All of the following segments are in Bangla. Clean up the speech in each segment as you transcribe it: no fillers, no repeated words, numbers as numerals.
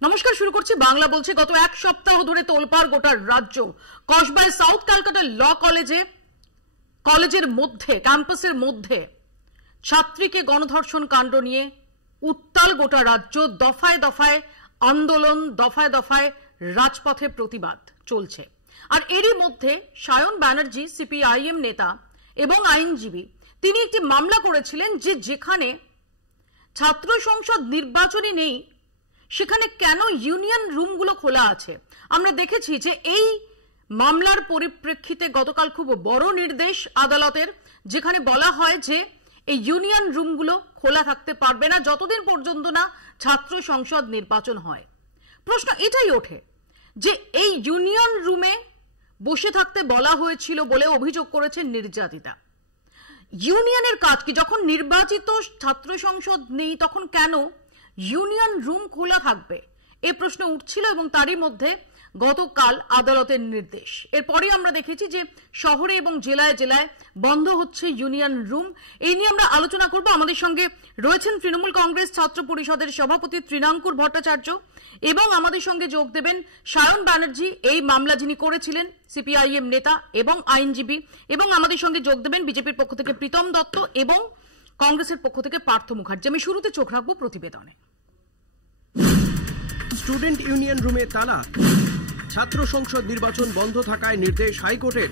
নমস্কার, শুরু করছি বাংলা বলছি। গত এক সপ্তাহ ধরে তোলপাড় গোটা রাজ্য। কসবায় সাউথ ক্যালকাটা ল কলেজের মধ্যে ক্যাম্পাসের মধ্যে ছাত্রীকে গণধর্ষণ কাণ্ড নিয়ে উত্তাল গোটা রাজ্য। দফায় দফায় আন্দোলন, দফায় দফায় রাজপথে প্রতিবাদ চলছে। আর এরই মধ্যে সায়ন ব্যানার্জি, সিপিআইএম নেতা এবং আইনজীবী, তিনি একটি মামলা করেছিলেন যে যেখানে ছাত্র সংসদ নির্বাচনে নেই সেখানে কেন ইউনিয়ন রুমগুলো খোলা আছে। আমরা দেখেছি যে এই মামলার পরিপ্রেক্ষিতে গতকাল খুব বড় নির্দেশ আদালতের, যেখানে বলা হয় যে এই ইউনিয়ন রুমগুলো খোলা থাকতে পারবে না যতদিন পর্যন্ত না ছাত্র সংসদ নির্বাচন হয়। প্রশ্ন এটাই ওঠে যে এই ইউনিয়ন রুমে বসে থাকতে বলা হয়েছিল বলে অভিযোগ করেছেন নির্যাতিতা। ইউনিয়নের কাজ কি? যখন নির্বাচিত ছাত্র সংসদ নেই তখন কেন ইউনিয়ন রুম খোলা থাকবে, এই প্রশ্ন উঠছিল। এবং তারই মধ্যে গতকাল আদালতের নির্দেশ। এরপরই আমরা দেখেছি যে শহরে এবং জেলায় জেলায় বন্ধ হচ্ছে ইউনিয়ন রুম। এই নিয়ে আমরা আলোচনা করব। আমাদের সঙ্গে রয়েছেন তৃণমূল কংগ্রেস ছাত্র পরিষদের সভাপতি তৃণাঙ্কুর ভট্টাচার্য, এবং আমাদের সঙ্গে যোগ দেবেন সায়ন ব্যানার্জি, এই মামলা যিনি করেছিলেন, সিপিআইএম নেতা এবং আইনজীবী, এবং আমাদের সঙ্গে যোগ দেবেন বিজেপির পক্ষ থেকে প্রীতম দত্ত এবং কংগ্রেসের পক্ষ থেকে পার্থ মুখার্জি। আমি শুরুতে চোখ রাখবো প্রতিবেদনে। স্টুডেন্ট ইউনিয়ন রুমে তালা, ছাত্র সংসদ নির্বাচন বন্ধ থাকায় নির্দেশ হাইকোর্টের।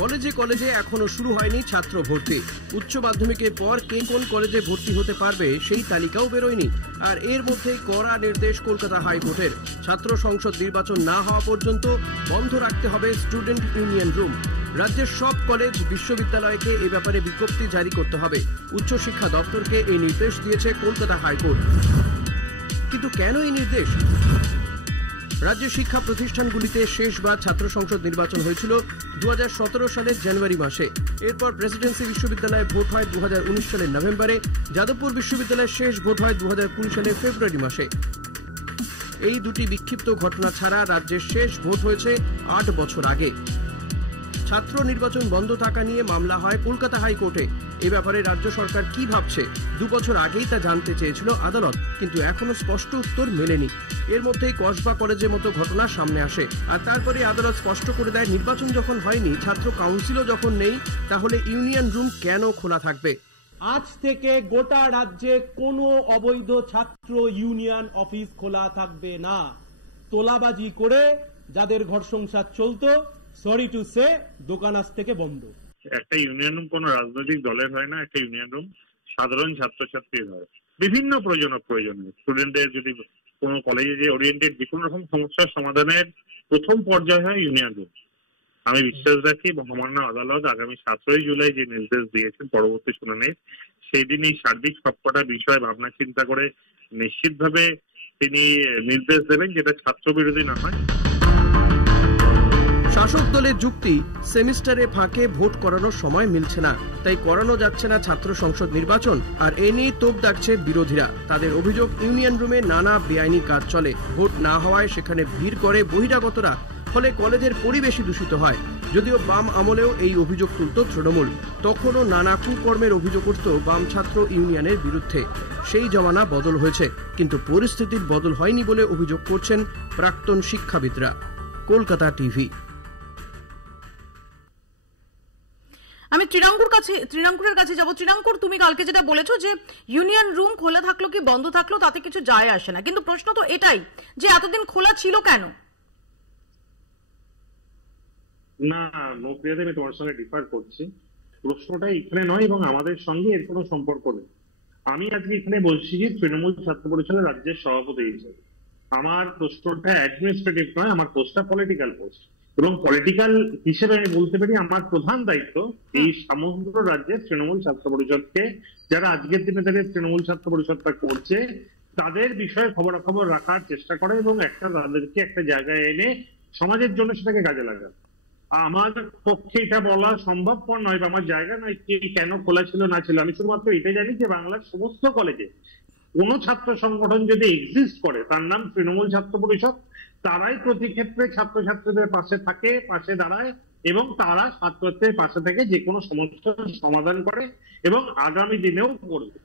কলেজে কলেজে এখনো শুরু হয়নি ছাত্র ভর্তি। উচ্চ মাধ্যমিকের পর কে কোন কলেজে ভর্তি হতে পারবে সেই তালিকাও বেরোয়নি। আর এর মধ্যেই কড়া নির্দেশ কলকাতা হাইকোর্টের। ছাত্র সংসদ নির্বাচন না হওয়া পর্যন্ত বন্ধ রাখতে হবে স্টুডেন্ট ইউনিয়ন রুম। রাজ্যের সব কলেজ বিশ্ববিদ্যালয়কে এ ব্যাপারে বিজ্ঞপ্তি জারি করতে হবে। উচ্চশিক্ষা দপ্তরকে এই নির্দেশ দিয়েছে কলকাতা হাইকোর্ট। কিন্তু কেন এই নির্দেশ? রাজ্যের শিক্ষা প্রতিষ্ঠানগুলিতে শেষবার ছাত্র সংসদ নির্বাচন হয়েছিল 2017 সালের জানুয়ারি মাসে। এরপর প্রেসিডেন্সি বিশ্ববিদ্যালয়ে ভোট হয় 2019 সালের নভেম্বরে। যাদবপুর বিশ্ববিদ্যালয়ের শেষ ভোট হয় 2020 সালের ফেব্রুয়ারি মাসে। এই দুটি বিক্ষিপ্ত ঘটনা ছাড়া রাজ্যের শেষ ভোট হয়েছে 8 বছর আগে। ছাত্র নির্বাচন বন্ধ থাকা নিয়ে মামলা হয় কলকাতা হাইকোর্টে। এ ব্যাপারে রাজ্য সরকার কি ভাবছে 2 বছর আগেই তা জানতে চেয়েছিল আদালত, কিন্তু এখনো স্পষ্ট উত্তর মেলেনি। এর মধ্যেই কসবা কলেজের মতো ঘটনা সামনে আসে। আর তারপরে আদালত স্পষ্ট করে দেয়, নির্বাচন যখন হয়নি, ছাত্র কাউন্সিলও যখন নেই, তাহলে ইউনিয়ন রুম কেন খোলা থাকবে? আজ থেকে গোটা রাজ্যে কোনো অবৈধ ছাত্র ইউনিয়ন অফিস খোলা থাকবে না। তোলাবাজি করে যাদের ঘর সংসার চলতো, সরি টু সে, দোকান আজ থেকে বন্ধ। একটা ইউনিয়ন রুম কোনো রাজনৈতিক দলের হয় না, একটা ইউনিয়ন রুম সাধারণ ছাত্রছাত্রীর হয়। বিভিন্ন প্রয়োজনে স্টুডেন্টদের যদি কোনো কলেজে যে ওরিয়েন্টেড যে কোনো রকম সমস্যার সমাধানের প্রথম পর্যায় হয় ইউনিয়ন রুম। আমি বিশ্বাস রাখি মহামান্য আদালত আগামী 17 জুলাই যে নির্দেশ দিয়েছেন পরবর্তী শুনানির, সেই দিন এই সার্বিক সবকটা বিষয় ভাবনা চিন্তা করে নিশ্চিতভাবে তিনি নির্দেশ দেবেন, যেটা ছাত্র বিরোধী না হয়। শাসক দলের যুক্তি, সেমিস্টারে ফাঁকে ভোট করানোর সময় মিলছে না, তাই করানো যাচ্ছে না ছাত্র সংসদ নির্বাচন। আর এ নিয়ে তোপ দাগছে বিরোধীরা। তাদের অভিযোগ, ইউনিয়ন রুমে নানা বেআইনি কাজ চলে। ভোট না হওয়ায় সেখানে ভিড় করে বহিরাগতরা, ফলে কলেজের পরিবেশই দূষিত হয়। যদিও বাম আমলেও এই অভিযোগ তুলত তৃণমূল, তখনও নানা কুকর্মের অভিযোগ উঠত বাম ছাত্র ইউনিয়নের বিরুদ্ধে। সেই জমানা বদল হয়েছে, কিন্তু পরিস্থিতির বদল হয়নি বলে অভিযোগ করছেন প্রাক্তন শিক্ষাবিদরা। কলকাতা টিভি। আমি তৃণাঙ্কুরের কাছে যাব। তৃণাঙ্কুর, তুমি কালকে যেটা বলেছো যে ইউনিয়ন রুম খোলা থাকলো কি বন্ধ থাকলো তাতে কিছু যায় আসে না, কিন্তু প্রশ্ন তো এটাই যে এতদিন খোলা ছিল কেন? না, নৌপ্রিয়াতে আমি তোমার সঙ্গে ডিফার করছি। প্রশ্নটা এখানে নয় এবং আমাদের সঙ্গে এর কোনো সম্পর্ক নেই। আমি আজকে এখানে বলছি যে তৃণমূল ছাত্র পরিষদের রাজ্যের সভাপতি হিসেবে আমার প্রশ্নটা অ্যাডমিনিস্ট্রেটিভ নয়, আমার পোস্টটা পলিটিক্যাল পোস্ট। এবং পলিটিক্যাল হিসেবে আমি বলতে পারি আমার প্রধান দায়িত্ব এই সমগ্র রাজ্যের তৃণমূল ছাত্র পরিষদকে, যারা আজকের দিনে তাদের তৃণমূল ছাত্র পরিষদটা করছে, তাদের বিষয়ে খবরাখবর রাখার চেষ্টা করে এবং তাদেরকে একটা জায়গায় এনে সমাজের জন্য সেটাকে কাজে লাগায়। আমার পক্ষে এটা বলা সম্ভবপর নয় বা আমার জায়গা নয় কে কেন খোলা ছিল না ছিল। আমি শুধুমাত্র এটা জানি যে বাংলার সমস্ত কলেজে কোন ছাত্র সংগঠন যদি এক্সিস্ট করে তার নাম তৃণমূল ছাত্র পরিষদ। তারাই প্রতি ক্ষেত্রে ছাত্রছাত্রীদের পাশে থাকে, পাশে দাঁড়ায় এবং তারা ছাত্রদের পাশে থেকে যে কোনো সমস্যার সমাধান করে এবং আগামী দিনেও করবে।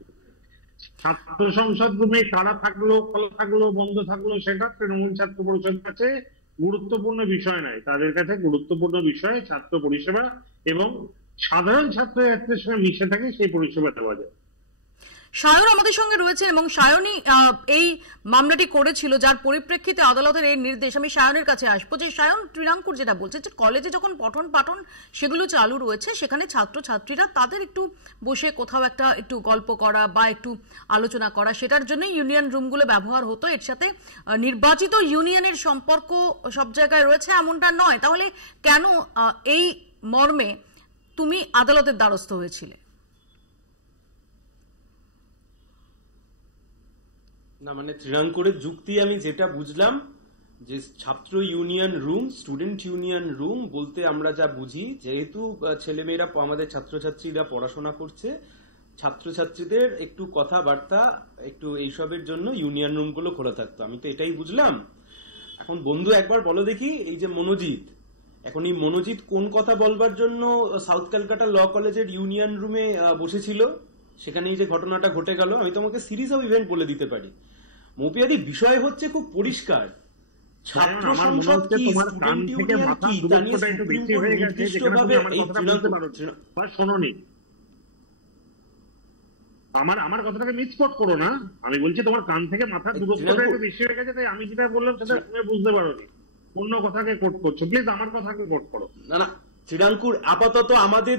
ছাত্র সংসদ রুমে কারা থাকলো, খোলা থাকলো, বন্ধ থাকলো, সেটা তৃণমূল ছাত্র পরিষদের কাছে গুরুত্বপূর্ণ বিষয় নয়। তাদের কাছে গুরুত্বপূর্ণ বিষয় ছাত্র পরিষেবা এবং সাধারণ ছাত্রছাত্রীদের সঙ্গে মিশে থাকে সেই পরিষেবা দেওয়া যায়। সায়ন আমাদের সঙ্গে রয়েছেন এবং সায়নই এই মামলাটি করেছিল, যার পরিপ্রেক্ষিতে আদালতের এই নির্দেশ। আমি সায়নের কাছে আসবো যে সায়ন, ত্রিনাঙ্কুর যেটা বলছে যে কলেজে যখন পঠন পাঠন সেগুলো চালু রয়েছে, সেখানে ছাত্রছাত্রীরা তাদের একটু বসে কোথাও একটু গল্প করা বা একটু আলোচনা করা, সেটার জন্য ইউনিয়ন রুমগুলো ব্যবহার হতো। এর সাথে নির্বাচিত ইউনিয়নের সম্পর্ক সব জায়গায় রয়েছে এমনটা নয়। তাহলে কেন এই মর্মে তুমি আদালতের দ্বারস্থ হয়েছিলে? না, মানে তৃণাঙ্কুরের যুক্তি আমি যেটা বুঝলাম যে ছাত্র union room, student union room বলতে আমরা যা বুঝি, যেহেতু ছেলেমেয়েরা আমাদের ছাত্রছাত্রীরা পড়াশোনা করছে, ছাত্রছাত্রীদের একটু কথাবার্তা একটু এইসবের জন্য ইউনিয়ন রুমগুলো খোলা থাকতো। আমি তো এটাই বুঝলাম। এখন বন্ধু একবার বলো দেখি, এই যে মনোজিৎ, এখন এই মনোজিৎ কোন কথা বলবার জন্য সাউথ ক্যালকাটা ল কলেজের ইউনিয়ন রুমে বসেছিল, সেখানে এই যে ঘটনাটা ঘটে গেল, আমি তোমাকে সিরিজ অফ ইভেন্ট বলে দিতে পারি। মৌপিয়াদি, বিষয় হচ্ছে খুব পরিষ্কার। ছাত্র সংসদ কি, স্টুডেন্ট ইউনিয়ন কি, তা নিয়ে সুপ্রিম কোর্ট নির্দিষ্টভাবে এই শোনোনি, আমার কথাটাকে মিসকোট করো না। আমি বলছি তোমার কান থেকে মাথা দূরত্বটা একটু বেশি হয়ে গেছে, তাই আমি যেটা বললাম সেটা তুমি বুঝতে পারোনি, অন্য কথাকে কোট করছো। প্লিজ আমার কথাকে কোট করো। না না শ্রীরাঙ্কুর, আপাতত আমাদের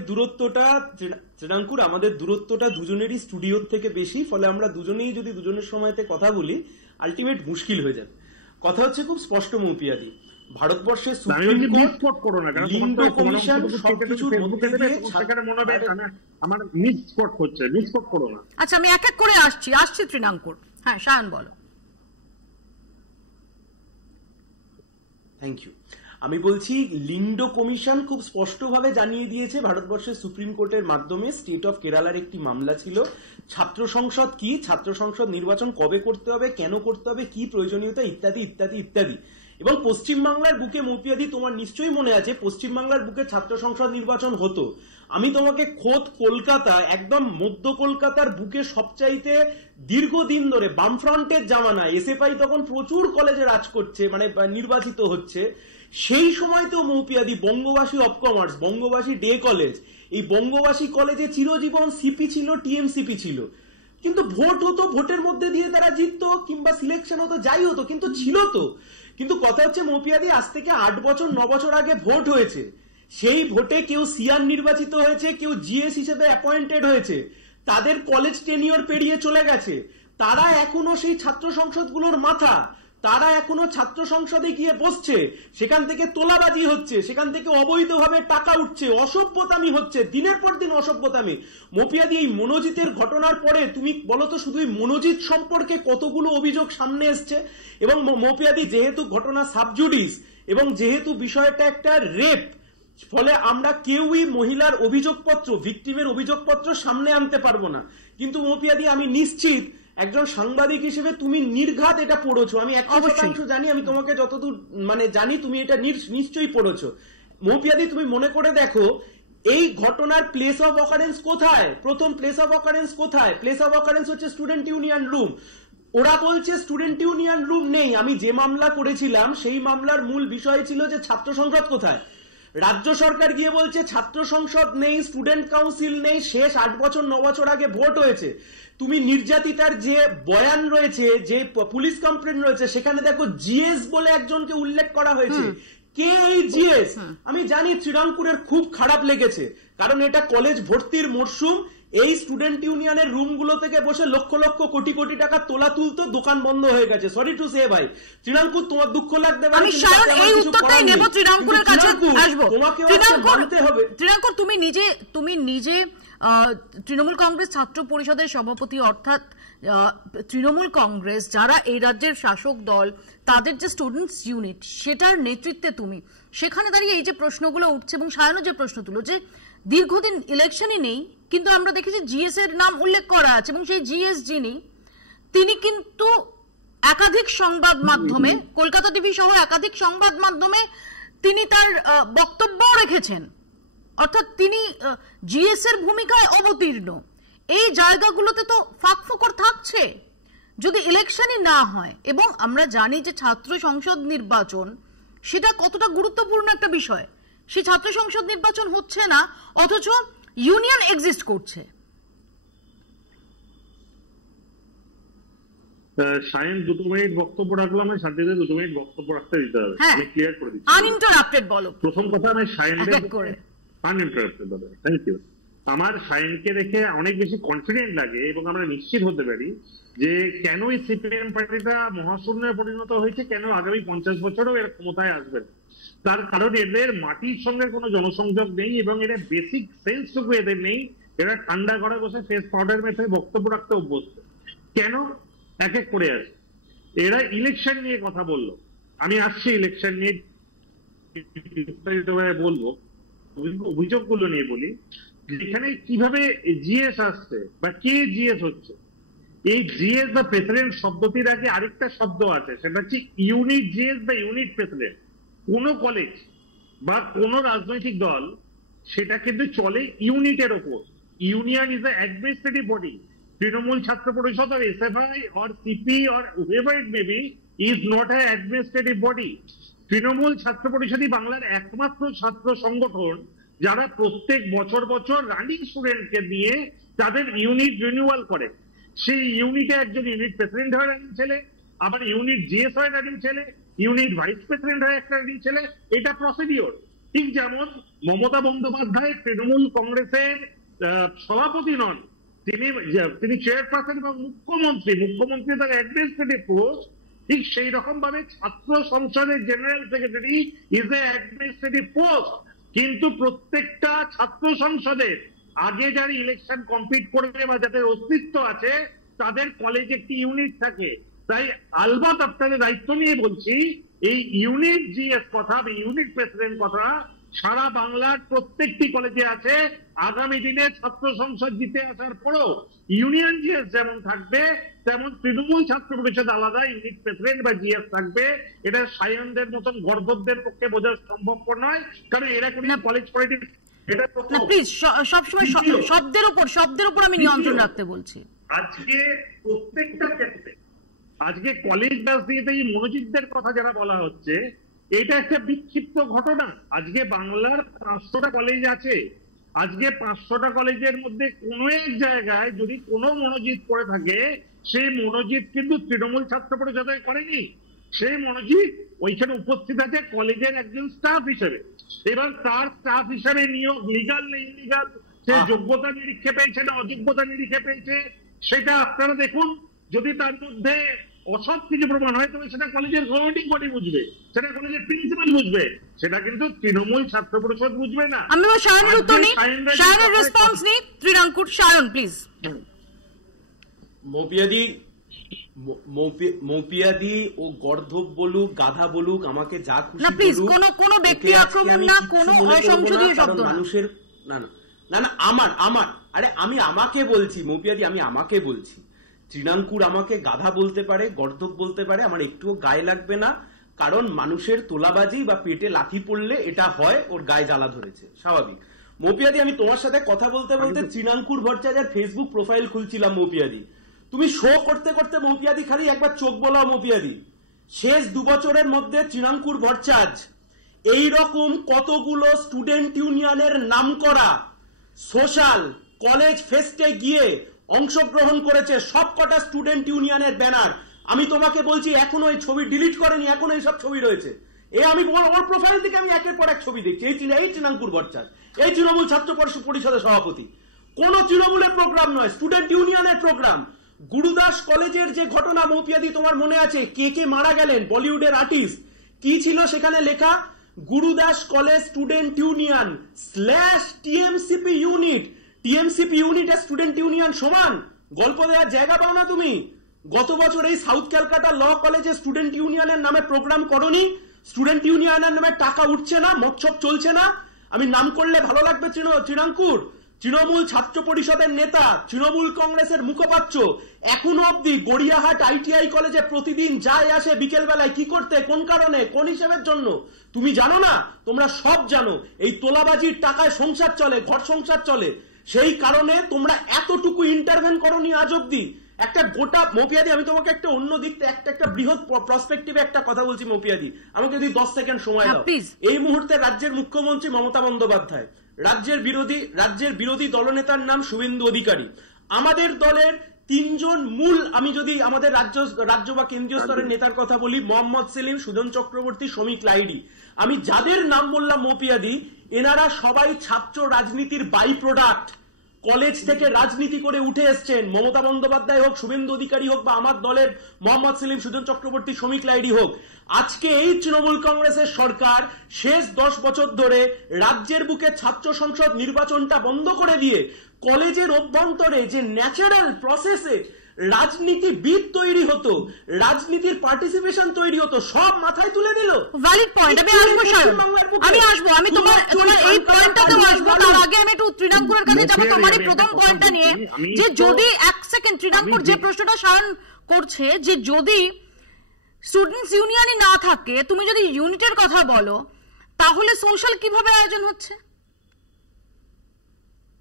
দূরত্বটা দুজনেরই স্টুডিওর থেকে বেশি, ফলে আমরা দুজনেই যদি দুজনের সময়তে কথা বলি আলটিমেট মুশকিল হয়ে যাবে। কথা হচ্ছে খুব স্পষ্ট মৌপিয়াদি, ভারতবর্ষের সুপ্রিম কোর্ট, লিন্ডো কমিশন সবকিছুর মধ্যে দিয়ে আমার মিসকোট হচ্ছে, মিসকোট করো না। আচ্ছা, আমি এক এক করে আসছি তৃণাঙ্কুর। হ্যাঁ সায়ন বলো। Thank you. আমি বলছি, লিন্ডো কমিশন খুব স্পষ্টভাবে জানিয়ে দিয়েছে ভারতবর্ষের সুপ্রিম কোর্টের মাধ্যমে, স্টেট অফ কেরালার একটি মামলা ছিল, ছাত্র সংসদ কি, ছাত্র সংসদ নির্বাচন কবে করতে হবে, কেন করতে হবে, কি প্রয়োজনীয়তা, ইত্যাদি ইত্যাদি ইত্যাদি। এবং পশ্চিমবাংলার বুকে মৌপিয়াদি, তোমার নিশ্চয়ই মনে আছে পশ্চিমবাংলার বুকে ছাত্র সংসদ নির্বাচন হতো। আমি তোমাকে খোদ কলকাতা, একদম মধ্য কলকাতার বুকে সবচাইতে দীর্ঘদিন ধরে বামফ্রন্টের জামানায় এসএফআই তখন প্রচুর কলেজে রাজ করছে, মানে নির্বাচিত হচ্ছে, সেই সময়তেও মৌপিয়াদি Bangabasi of commerce, Bangabasi day college, এই বঙ্গবাসী কলেজে চিরজীবন সিপি ছিল, টিএমসিপি ছিল, কিন্তু ভোট হতো, ভোটের মধ্যে দিয়ে তারা জিততো কিংবা সিলেকশন হতো, যাই হতো, কিন্তু ছিল তো। কিন্তু কথা হচ্ছে মৌপিয়াদি, আজ থেকে 8 বছর 9 বছর আগে ভোট হয়েছে, সেই ভোটে কেউ সিআর নির্বাচিত হয়েছে, কেউ জিএস হিসেবে অ্যাপয়েন্টেড হয়েছে, তাদের কলেজ টেনিয়র পেরিয়ে চলে গেছে, তারা এখনো সেই ছাত্র সংসদগুলোর মাথা, তারা এখনো ছাত্র সংসদে গিয়ে বসছে, সেখান থেকে তোলাবাজি হচ্ছে, সেখান থেকে অবৈধভাবে টাকা উঠছে, অসভ্যতামি হচ্ছে, দিনের পর দিন অসভ্যতামি। মৌপিয়াদি, এই মনোজিতের ঘটনার পরে তুমি বলো তো শুধু মনোজিৎ সম্পর্কে কতগুলো অভিযোগ সামনে এসছে। এবং মৌপিয়াদি, যেহেতু ঘটনা সাবজুডিস এবং যেহেতু বিষয়টা একটা রেপ, ফলে আমরা কেউই মহিলার অভিযোগপত্র, ভিকটিমের অভিযোগপত্র সামনে আনতে পারবো না। কিন্তু মৌপিয়াদি, আমি নিশ্চিত একজন সাংবাদিক হিসেবে তুমি নির্ঘাত এটা পড়েছো, আমি 100% জানি, আমি তোমাকে যতদূর মানে জানি তুমি এটা নিশ্চয়ই পড়েছো। মৌপিয়াদি, তুমি মনে করে দেখো এই ঘটনার প্লেস অফ অকারেন্স কোথায়? প্রথম প্লেস অফ অকারেন্স কোথায়? প্লেস অফ অকারেন্স হচ্ছে স্টুডেন্ট ইউনিয়ন রুম। ওরা বলছে স্টুডেন্ট ইউনিয়ন রুম নেই। আমি যে মামলা করেছিলাম সেই মামলার মূল বিষয় ছিল যে ছাত্র সংসদ কোথায়। রাজ্য সরকার গিয়ে বলছে ছাত্র সংসদ নেই, স্টুডেন্ট কাউন্সিল নেই, শেষ 8 বছর 9 বছর আগে ভোট হয়েছে। তুমি নির্যাতিতার যে বয়ান রয়েছে, যে পুলিশ কমপ্লেন রয়েছে, সেখানে দেখো জিএস বলে একজনকে উল্লেখ করা হয়েছে। কে এই জিএস? আমি জানি শ্রীরামপুরের খুব খারাপ লেগেছে, কারণ এটা কলেজ ভর্তির মরশুম। এই স্টুডেন্ট ইউনিয়নের রুমগুলো থেকে বসে লক্ষ লক্ষ কোটি কোটি টাকা তোলা তুলতো, দোকান বন্ধ হয়ে গেছে। সরি টু সে ভাই, শ্রীরামপুর তোমার দুঃখ লাগতে পারে, আমি সায়ন এই উত্তরটাই নেব, শ্রীরামপুরের কাছে আসবো। শ্রীরামপুর, তুমি নিজে তৃণমূল কংগ্রেস ছাত্র পরিষদের সভাপতি, অর্থাৎ তৃণমূল কংগ্রেস যারা এই রাজ্যের শাসক দল, তাদের যে স্টুডেন্টস ইউনিট, সেটার নেতৃত্বে তুমি সেখানে দাঁড়িয়ে এই যে প্রশ্নগুলো উঠছে এবং সায়নও যে প্রশ্ন তুলো যে দীর্ঘদিন ইলেকশনই নেই, কিন্তু আমরা দেখেছি জিএস এর নাম উল্লেখ করা আছে এবং সেই জিএস যিনি, তিনি কিন্তু একাধিক সংবাদ মাধ্যমে, কলকাতা টিভি সহ একাধিক সংবাদ মাধ্যমে তিনি তার বক্তব্য রেখেছেন, অর্থাৎ তিনি জিএস এর ভূমিকায় অবতীর্ণ। এই জায়গাগুলোতে তো ফাঁক ফোকর থাকবে। ইলেকশনই না হয়, এবং আমরা জানি যে ছাত্র সংসদ নির্বাচন সেটা কতটা গুরুত্বপূর্ণ একটা বিষয়, সেই ছাত্র সংসদ নির্বাচন হচ্ছে না, অথচ ইউনিয়ন এক্সিস্ট করছে। সায়ন 2 মিনিট বক্তব্য রাখলাম, আমি শান্তিতে 2 মিনিট বক্তব্য রাখতে দিতে হবে, আমি ক্লিয়ার করে দিচ্ছি। আনইন্টারাপ্টেড বলো। প্রথম কথা, আমি সায়নকে আনইন্টারাপ্টেড বলো, থ্যাংক ইউ। আমার সায়নকে দেখে অনেক বেশি কনফিডেন্ট লাগে এবং আমরা নিশ্চিত হতে পারি যে কেন এই সিপিএম পার্টিটা মহাশূন্যে পরিণত হয়েছে, কেন আগামী 50 বছরও এরা ক্ষমতায় আসবে। তার কারণ এদের মাটির সঙ্গে কোনো জনসংযোগ নেই এবং এরা বেসিক সেন্সটুকু এদের নেই। এরা ঠান্ডা ঘরে বসে ফেস পাউডার মেখে বক্তব্য রাখতে অভ্যস্ত। কেন? এক এক করে আসে। এরা ইলেকশন নিয়ে কথা বললো, আমি আসছি ইলেকশন নিয়ে বলবো, অভিযোগগুলো নিয়ে বলি। এখানে কিভাবে জিএস আসছে বা কে জিএস হচ্ছে, এই জিএস বা প্রেসিডেন্ট শব্দটির আগে আরেকটা শব্দ আছে, সেটা হচ্ছে ইউনিট জিএস বা ইউনিট প্রেসিডেন্ট। কোন কলেজ বা কোন রাজনৈতিক দল সেটা কিন্তু চলে ইউনিটের ওপর। Union is the administrative body. Trinamool ছাত্র পরিষদ or SFI or CP or whoever it may be is not an administrative body. Trinamool ছাত্র পরিষদই বাংলার একমাত্র ছাত্র সংগঠন যারা প্রত্যেক বছর বছর রানিং স্টুডেন্টকে নিয়ে তাদের ইউনিট রিনিউয়াল করে। সেই ইউনিটে একজন ইউনিট প্রেসিডেন্ট হয় রানিং ছেলে, আবার ইউনিট জিএস হয় রানিং ছেলে, ইউনিট ভাইস প্রেসিডেন্ট হয় একটা রানিং ছেলে। এটা প্রসিডিওর। ঠিক যেমন মমতা বন্দ্যোপাধ্যায় তৃণমূল কংগ্রেসের সভাপতি নন, তিনি চেয়ারপারসন এবং মুখ্যমন্ত্রী তার অ্যাডমিনিস্ট্রেটিভ পোস্ট। ঠিক সেই রকম ভাবে ছাত্র সংসদের general secretary is a administrative post. কিন্তু প্রত্যেকটা ছাত্র সংসদের আগে যারা ইলেকশন কমপ্লিট করবে বা যাদের অস্তিত্ব আছে তাদের কলেজে একটি ইউনিট থাকে। তাই আলবত আপনাদের দায়িত্ব নিয়ে বলছি, এই ইউনিট জিএস কথা বা ইউনিট প্রেসিডেন্ট কথা সারা বাংলার প্রত্যেকটি কলেজে আছে। আগামী দিনে ছাত্র সংসদ জিতে আসার পরও ইউনিয়ন জিএস যেমন থাকবে তেমন তৃণমূল ছাত্র পরিষদ আলাদা ইউনিট প্রেসিডেন্ট বা জিএস থাকবে। এটা সায়নদের মতন গর্ভদের পক্ষে বোঝা সম্ভবপর নয়, কারণ এরা কোনো কলেজ পলিটিক্স। না প্লিজ, সবসময় শব্দের উপর আমি নিয়ন্ত্রণ রাখতে বলছি। আজকে প্রত্যেকটা ক্ষেত্রে আজকে কলেজ ব্যাস দিয়ে এই মনোজিতদের কথা যারা বলা হচ্ছে, এটা একটা বিক্ষিপ্ত ঘটনা। আজকে বাংলার 500টা কলেজ আছে। আজকে 500টা কলেজের মধ্যে কোনো এক জায়গায় যদি কোনো মনোজিত করে থাকে, সেই মনোজিত কিন্তু তৃণমূল ছাত্র পরিষদে করেনি। সেই মনোজিত ওইখানে উপস্থিত আছে কলেজের একজন স্টাফ হিসেবে। এবার তার স্টাফ হিসেবে নিয়োগ লিগাল না ইলিগাল, সে যোগ্যতা নিরীক্ষে পেয়েছে না অযোগ্যতা নিরীক্ষে পেয়েছে, সেটা আপনারা দেখুন। যদি তার মধ্যে অসৎ কিছু প্রমাণ হয় তবে সেটা কলেজের গভর্নিং বডি বুঝবে, সেটা কলেজের প্রিন্সিপাল বুঝবে, সেটা কিন্তু তৃণমূল ছাত্র পরিষদ বুঝবে না। আমি শায়নের উত্তর নিই, শায়নের রেসপন্স নিই। ত্রিরাঙ্কুর, শায়ন প্লিজ। মৌপিয়াদি ও গর্ধব বলুক, গাধা বলুক, আমাকে যা খুশি না প্লিজ, কোনো ব্যক্তি আক্রমণ না, কোনো অসংসদীয় শব্দ না। মানুষের না আমার আরে আমি আমাকে বলছি, মৌপিয়াদি আমি আমাকে বলছি। তৃণাঙ্কুর আমাকে গাধা বলতে পারে, গর্ধব বলতে পারে, আমার একটুও গায়ে লাগবে না, কারণ মানুষের তোলাবাজি বা পেটে লাথি পড়লে এটা হয়, ওর গায়ে জ্বালা ধরেছে, স্বাভাবিক। মৌপিয়াদি, আমি তোমার সাথে কথা বলতে বলতে তৃণাঙ্কুর ভট্টাচার্যের ফেসবুক প্রোফাইল খুলছিলাম। মৌপিয়াদি, তুমি শো করতে করতে মৌপিয়াদি খালি একবার চোখ বলাও। মৌপিয়াদি, শেষ 2 বছরের মধ্যে তৃণাঙ্কুর ভট্টাচার্য এইরকম কতগুলো স্টুডেন্ট ইউনিয়নের নামকরা সোশ্যাল কলেজ ফেস্টে গিয়ে অংশগ্রহণ করেছে। সবকটা স্টুডেন্ট ইউনিয়নের ব্যানার আমি তোমাকে বলছি এখনো এই ছবি ডিলিট করেনি, এখনো এইসব ছবি রয়েছে। আমি ওর প্রোফাইল থেকে আমি একের পর এক ছবি দেখছি। এই তৃণাঙ্কুর ভট্টাচার্য, এই তৃণমূল ছাত্র পরিষদের সভাপতি। কোন তৃণমূলের প্রোগ্রাম নয়, স্টুডেন্ট ইউনিয়নের প্রোগ্রাম। গুরুদাস কলেজের যে ঘটনা, মৌপিয়াদি তোমার মনে আছে, কে মারা গেলেন, বলিউডের আর্টিস্ট, কি ছিল সেখানে লেখা? Gurudas college student union / TMCP unit. TMCP unit আর স্টুডেন্ট ইউনিয়ন সমান? গল্প দেওয়ার জায়গা পাও না তুমি? গত বছর এই সাউথ ক্যালকাটা ল কলেজে স্টুডেন্ট ইউনিয়নের নামে প্রোগ্রাম করনি? স্টুডেন্ট ইউনিয়নের নামে টাকা উঠছে না, মৎসব চলছে না? আমি নাম করলে ভালো লাগবে তৃণাঙ্কুর, তৃণমূল ছাত্র পরিষদের নেতা, তৃণমূল কংগ্রেসের মুখপাত্র, এখনো অব্দি গড়িয়াহাট ITI কলেজে প্রতিদিন যায় আসে বিকেল বেলায়। কি করতে, কোন কারণে, কোন হিসেবের জন্য তুমি জানো না? তোমরা সব জানো। এই তোলাবাজির টাকায় সংসার চলে, ঘর সংসার চলে। সেই কারণে তোমরা এতটুকু ইন্টারভেন করনি আজ অব্দি। একটা গোটা মৌপিয়াদি, আমি তোমাকে একটা অন্য দিক থেকে একটা বৃহৎ প্রসপেক্টিভে একটা কথা বলছি মৌপিয়াদি, আমাকে যদি 10 সেকেন্ড সময় দাও। এই মুহূর্তে রাজ্যের মুখ্যমন্ত্রী মমতা বন্দ্যোপাধ্যায়, রাজ্যের বিরোধী দলনেতার নাম শুভেন্দু অধিকারী, আমাদের দলের 3 জন মূল, আমি যদি আমাদের রাজ্য বা কেন্দ্রীয় স্তরের নেতার কথা বলি, মোহাম্মদ সেলিম, সুজন চক্রবর্তী, শ্রমিক লাইডি, আমি যাদের নাম বললাম মৌপিয়াদি, এনারা সবাই ছাত্র রাজনীতির বাই প্রোডাক্ট। কলেজ থেকে রাজনীতি করে উঠে এসছেন, মমতা বন্দ্যোপাধ্যায় হোক, শুভেন্দু অধিকারী হোক, বা আমার দলের মোহাম্মদ সেলিম, সুজন চক্রবর্তী, শ্রমিক লাইডি হোক। আজকে এই তৃণমূল কংগ্রেসের সরকার শেষ 10 বছর ধরে রাজ্যের বুকে ছাত্র সংসদ নির্বাচনটা বন্ধ করে দিয়ে কলেজের অভ্যন্তরে যে ন্যাচারাল প্রসেসে রাজনীতিবিদ তৈরি হতো, রাজনীতির পার্টিসিপেশন তৈরি হতো, সব মাথায় তুলে দিল। ভ্যালিড পয়েন্ট, আমি আসবো সায়ন, আমি তোমার এই পয়েন্টটাতেও আসবো। তার আগে আমি একটু তৃণাঙ্কুরের কাছে যাবো তোমার এই প্রথম পয়েন্টটা নিয়ে, যে যদি 1 সেকেন্ড তৃণাঙ্কুর যে প্রশ্নটা সায়ন করছে, যে যদি স্টুডেন্টস ইউনিয়নই না থাকে, তুমি যদি ইউনিটের কথা বলো, তাহলে সোশ্যাল কিভাবে আয়োজন হচ্ছে?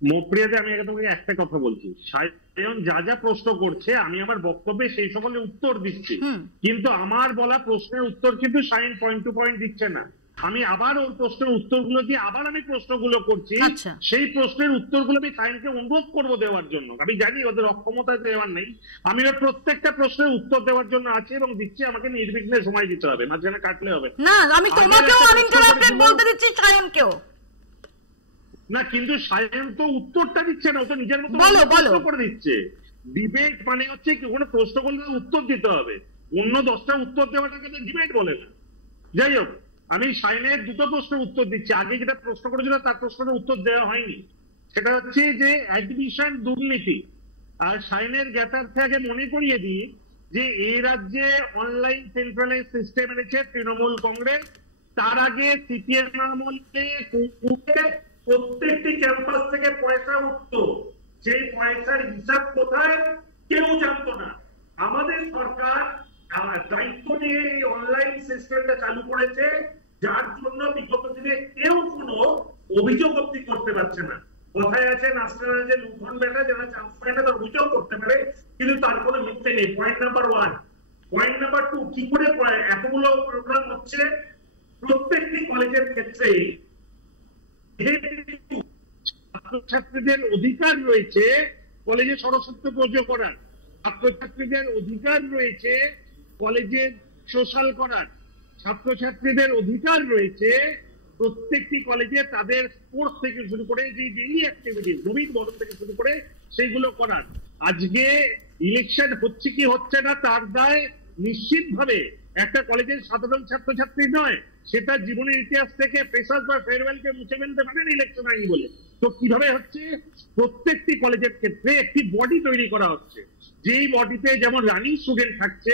মৌপ্রিয়াতে আমি তোমাকে একটা কথা বলছি, সায়ন যা যা প্রশ্ন করছে আমি আমার বক্তব্যে সেই সকলের উত্তর দিচ্ছি, কিন্তু আমার বলা প্রশ্নের উত্তর কিন্তু সায়ন পয়েন্ট টু পয়েন্ট দিচ্ছে না। আমি আবার ওর প্রশ্নের উত্তরগুলো দিয়ে আবার আমি প্রশ্নগুলো করছি, সেই প্রশ্নের উত্তরগুলো আমি সায়নকে অনুরোধ করবো দেওয়ার জন্য। আমি জানি ওদের অক্ষমতা দেওয়ার নেই, আমি ওর প্রত্যেকটা প্রশ্নের উত্তর দেওয়ার জন্য আছি এবং দিচ্ছি। আমাকে নির্বিঘ্নে সময় দিতে হবে, মাঝখানে কাটলে হবে না। আমি তোমাকেও আনইন্টারাপ্টেড বলতে দিচ্ছি, সায়নকেও না, কিন্তু সায়ন তো উত্তরটা দিচ্ছে না, ও তো নিজের মতো করে দিচ্ছে। ডিবেট মানে হচ্ছে কি, কোনো প্রশ্ন করলে উত্তর দিতে হবে, অন্য 10টা উত্তর দেওয়াটাকে তো ডিবেট বলে না। যাই হোক, আমি সায়নের 2টো প্রশ্নের উত্তর দিচ্ছি। আগে যেটা প্রশ্ন করেছিল তার প্রশ্নের উত্তর দেওয়া হয়নি, সেটা হচ্ছে যে অ্যাডমিশন দুর্নীতি। আর সায়নের জ্ঞাতার্থে আগে মনে করিয়ে দিই যে এই রাজ্যে অনলাইন সেন্ট্রালাইজ সিস্টেম এনেছে তৃণমূল কংগ্রেস। তার আগে সিপিএম আমলে প্রত্যেকটি ক্যাম্পাস থেকে পয়সা উঠতো, সেই পয়সার হিসাব কোথায় কেউ জানতো না। আমাদের সরকার দায়িত্ব নিয়ে এই অনলাইন সিস্টেমটা চালু করেছে, যার জন্য বিগত দিনে কেউ কোনো অভিযোগ অব্দি করতে পারছে না। কথায় আছে নাস্তার যে লুঠন বেটা, যারা চান্স পায় না তার অভিযোগ করতে পারে, কিন্তু তার কোনো মিথ্যে নেই। Point number 1। পয়েন্ট নাম্বার 2, কি করে এতগুলো প্রোগ্রাম হচ্ছে প্রত্যেকটি কলেজের ক্ষেত্রে ছাত্রছাত্রীদের অধিকার রয়েছে কলেজে সরস্বত্ব পুজো করার, ছাত্রছাত্রীদের অধিকার রয়েছে কলেজে সোশ্যাল করার, ছাত্রছাত্রীদের অধিকার রয়েছে প্রত্যেকটি কলেজে তাদের স্পোর্টস থেকে শুরু করে যে ডেইলি অ্যাক্টিভিটি নবীন বরণ থেকে শুরু করে সেইগুলো করার। আজকে ইলেকশন হচ্ছে কি হচ্ছে না তার দায় নিশ্চিতভাবে একটা কলেজের সাধারণ ছাত্রছাত্রী নয়, সেটা জীবনের ইতিহাস থেকে ফ্রেশার্স বা ফেয়ারওয়েলকে মুছে ফেলতে পারেন ইলেকশন আইন বলে। তো কিভাবে হচ্ছে, প্রত্যেকটি কলেজের ক্ষেত্রে একটি বডি তৈরি করা হচ্ছে, যেই বডিতে যেমন রানিং স্টুডেন্ট থাকছে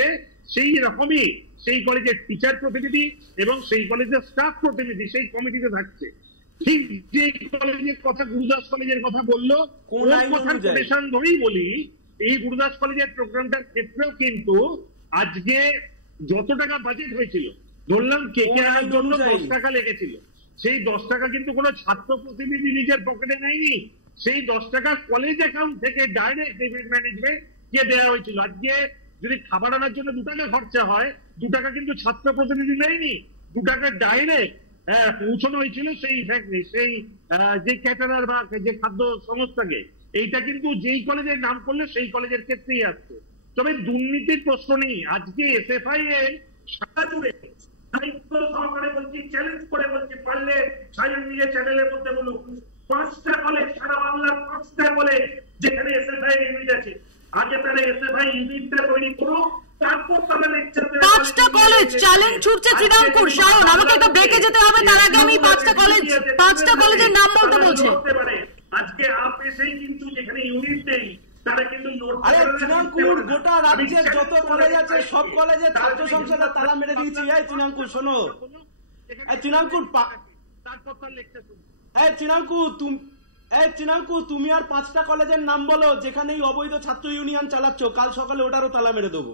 সেই রকমই সেই কলেজের টিচার প্রতিনিধি এবং সেই কলেজের স্টাফ প্রতিনিধি সেই কমিটিতে থাকছে। ঠিক যে কলেজের কথা গুরুদাস কলেজের কথা বললো, কোন কথার কোটেশন ধরেই বলি, এই গুরুদাস কলেজের প্রোগ্রামটার ক্ষেত্রেও কিন্তু আজকে যত টাকা বাজেট হয়েছিল, ধরলাম কেকেআর জন্য 10 টাকা লেগেছিল, সেই 10 টাকা কিন্তু কোনো ছাত্র প্রতিনিধি নিজের পকেটে নেয়নি, সেই 10 টাকা কলেজ অ্যাকাউন্ট থেকে ডাইরেক্ট ইভেন্ট ম্যানেজমেন্ট কে দেওয়া হয়েছিল। আজকে যদি খাবার আনার জন্য 2 টাকা খরচা হয়, 2 টাকা কিন্তু ছাত্র প্রতিনিধি নেয়নি, 2 টাকা ডাইরেক্ট পৌঁছানো হয়েছিল সেই সেই যে ক্যাটারার বা যে খাদ্য সংস্থাকে। এইটা কিন্তু যেই কলেজের নাম করলে সেই কলেজের ক্ষেত্রেই আসছে। তবে দুর্নীতির প্রশ্ন নেই। আজকে এসএফআই এর সারা জুড়ে দায়িত্ব সহকারে বলছি, চ্যালেঞ্জ করে বলছি, পারলে সায়ন নিজের চ্যানেলের মধ্যে বলুক, 5টা কলেজ সারা বাংলার 5টা কলেজ যেখানে এসএফআই ইউনিট আছে, আগে তারা এসএফআই ইউনিটটা তৈরি করো, তারপর তারা লেকচার দেবে। 5টা কলেজ চ্যালেঞ্জ ছুটছে তৃণাঙ্কুর। সায়ন, আমাকে একটা ব্রেকে যেতে হবে, তার আগে আমি 5টা কলেজের নাম বলতে বলছি। আজকে আপ এসেই কিন্তু যেখানে ইউনিট নেই তারা কিন্তু তৃণাঙ্কুর গোটা রাজ্যের যত কলেজ আছে সব কলেজে ছাত্র সংসদে তালা মেরে দিয়েছি। এই তৃণাঙ্কুর শোনো, তৃণাঙ্কুর তুমি আর 5টা কলেজের নাম বলো যেখানে এই অবৈধ ছাত্র ইউনিয়ন চালাচ্ছ, কাল সকালে ওটারও তালা মেরে দেবো।